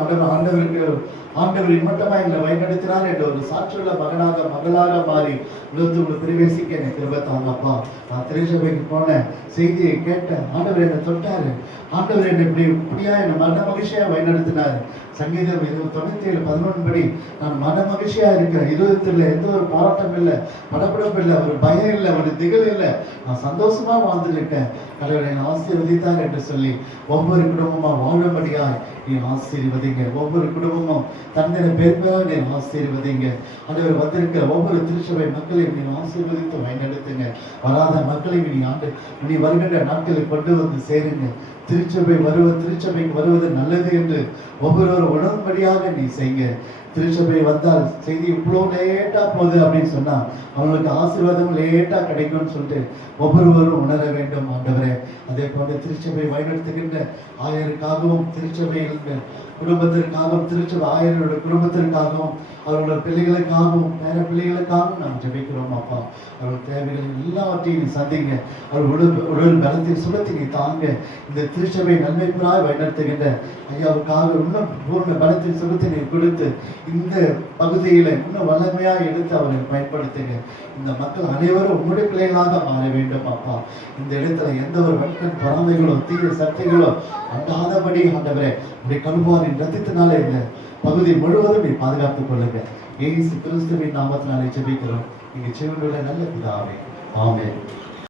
ஆண்டவர் இம்மட்டமா எங்களை வழிநடத்தினார் என்ற ஒரு சாட்சியுள்ள மகளாக மாறி உலகத்துக்குள்ள பிரவேசிக்க எனக்கு கிருபைத்தாங்கப்பா. நான் திருச்சபைக்கு போனேன், செய்தியை கேட்டேன், ஆண்டவர் என்னை தொட்டாரு, ஆண்டவர் என்னை இப்படியா என்னை மன மகிழ்ச்சியா வழிநடத்தினாரு. சங்கீதம் 97:11 படி நான் மன மகிழ்ச்சியா இருக்கிறேன். இருதயத்தில் எந்த ஒரு போராட்டம் இல்லை, படப்படப்பு இல்லை, ஒரு பயம் இல்லை, ஒரு திகழ் இல்லை, நான் சந்தோஷமா வாழ்ந்துருக்கேன். கடவுளை ஆசீர்வதித்தார் என்று சொல்லி ஒவ்வொரு குடும்பமா வாழும்படியாய் நீ ஆசீர்வதிங்க. ஒவ்வொரு குடும்பமும் தன்னை பேர்பாக நீ ஆசீர்வதிங்க. ஆண்டவர் வந்திருக்கிற ஒவ்வொரு திருச்சபை மக்களையும் நீ ஆசீர்வதித்து வழிநடத்துங்க. வராத மக்களையும் நீ வருகின்ற நாட்களை கொண்டு வந்து சேருங்க. திருச்சபைக்கு வருவது நல்லது என்று ஒவ்வொருவரும் உணர்வுபடியாக நீ செய்யுங்க. திருச்சபை வந்தால் செய்தி இவ்வளோ லேட்டா போகுது அப்படின்னு சொன்னா அவங்களுக்கு ஆசீர்வாதம் லேட்டா கிடைக்கும்னு சொல்லிட்டு ஒவ்வொருவரும் உணர வேண்டும். ஆண்டவரே, அதே போல திருச்சபை வழிநடத்துகின்ற ஆயருக்காகவும் திருச்சபையில் குடும்பத்திற்காகவும் திருச்சபை ஆயரோட குடும்பத்திற்காகவும் அவர்களோட பிள்ளைகளுக்காகவும் பேர பிள்ளைகளுக்காகவும் நாம் ஜெபிக்கிறோம். அப்பா, அவர்கள் தேவைகள் எல்லாவற்றையும் நீ சந்திங்க. அவர்கள் உடல் பலத்தை சுடத்தை நீ தாங்க. இந்த திருச்சபை நன்மைப்புறாய் வழிநடத்துகின்ற ஐயாவுக்காக இன்னும் பூர்ண பலத்தின் சுகத்தை நீ கொடுத்து இந்த பகுதியில இன்னும் வல்லமையா எடுத்து அவர்கள் பயன்படுத்துங்க. இந்த மக்கள் அனைவரும் உன்னுடைய பிள்ளைகளாக மாற வேண்டும். அப்பா, இந்த இடத்துல எந்த ஒரு வெட்கம் பொறாமைகளோ தீய சக்திகளோ அண்டாதபடி ஆண்டவரே உடைய கல்வாரின் ரத்தத்தினாலே இந்த பகுதி முழுவதும் நீ பாதுகாத்துக் கொள்ளுங்க. இயேசு கிறிஸ்துவின் நாமத்தினாலே ஜெபிக்கிறோம். நீங்க ஜீவனுள்ள நல்ல பிதாவே. ஆமென்.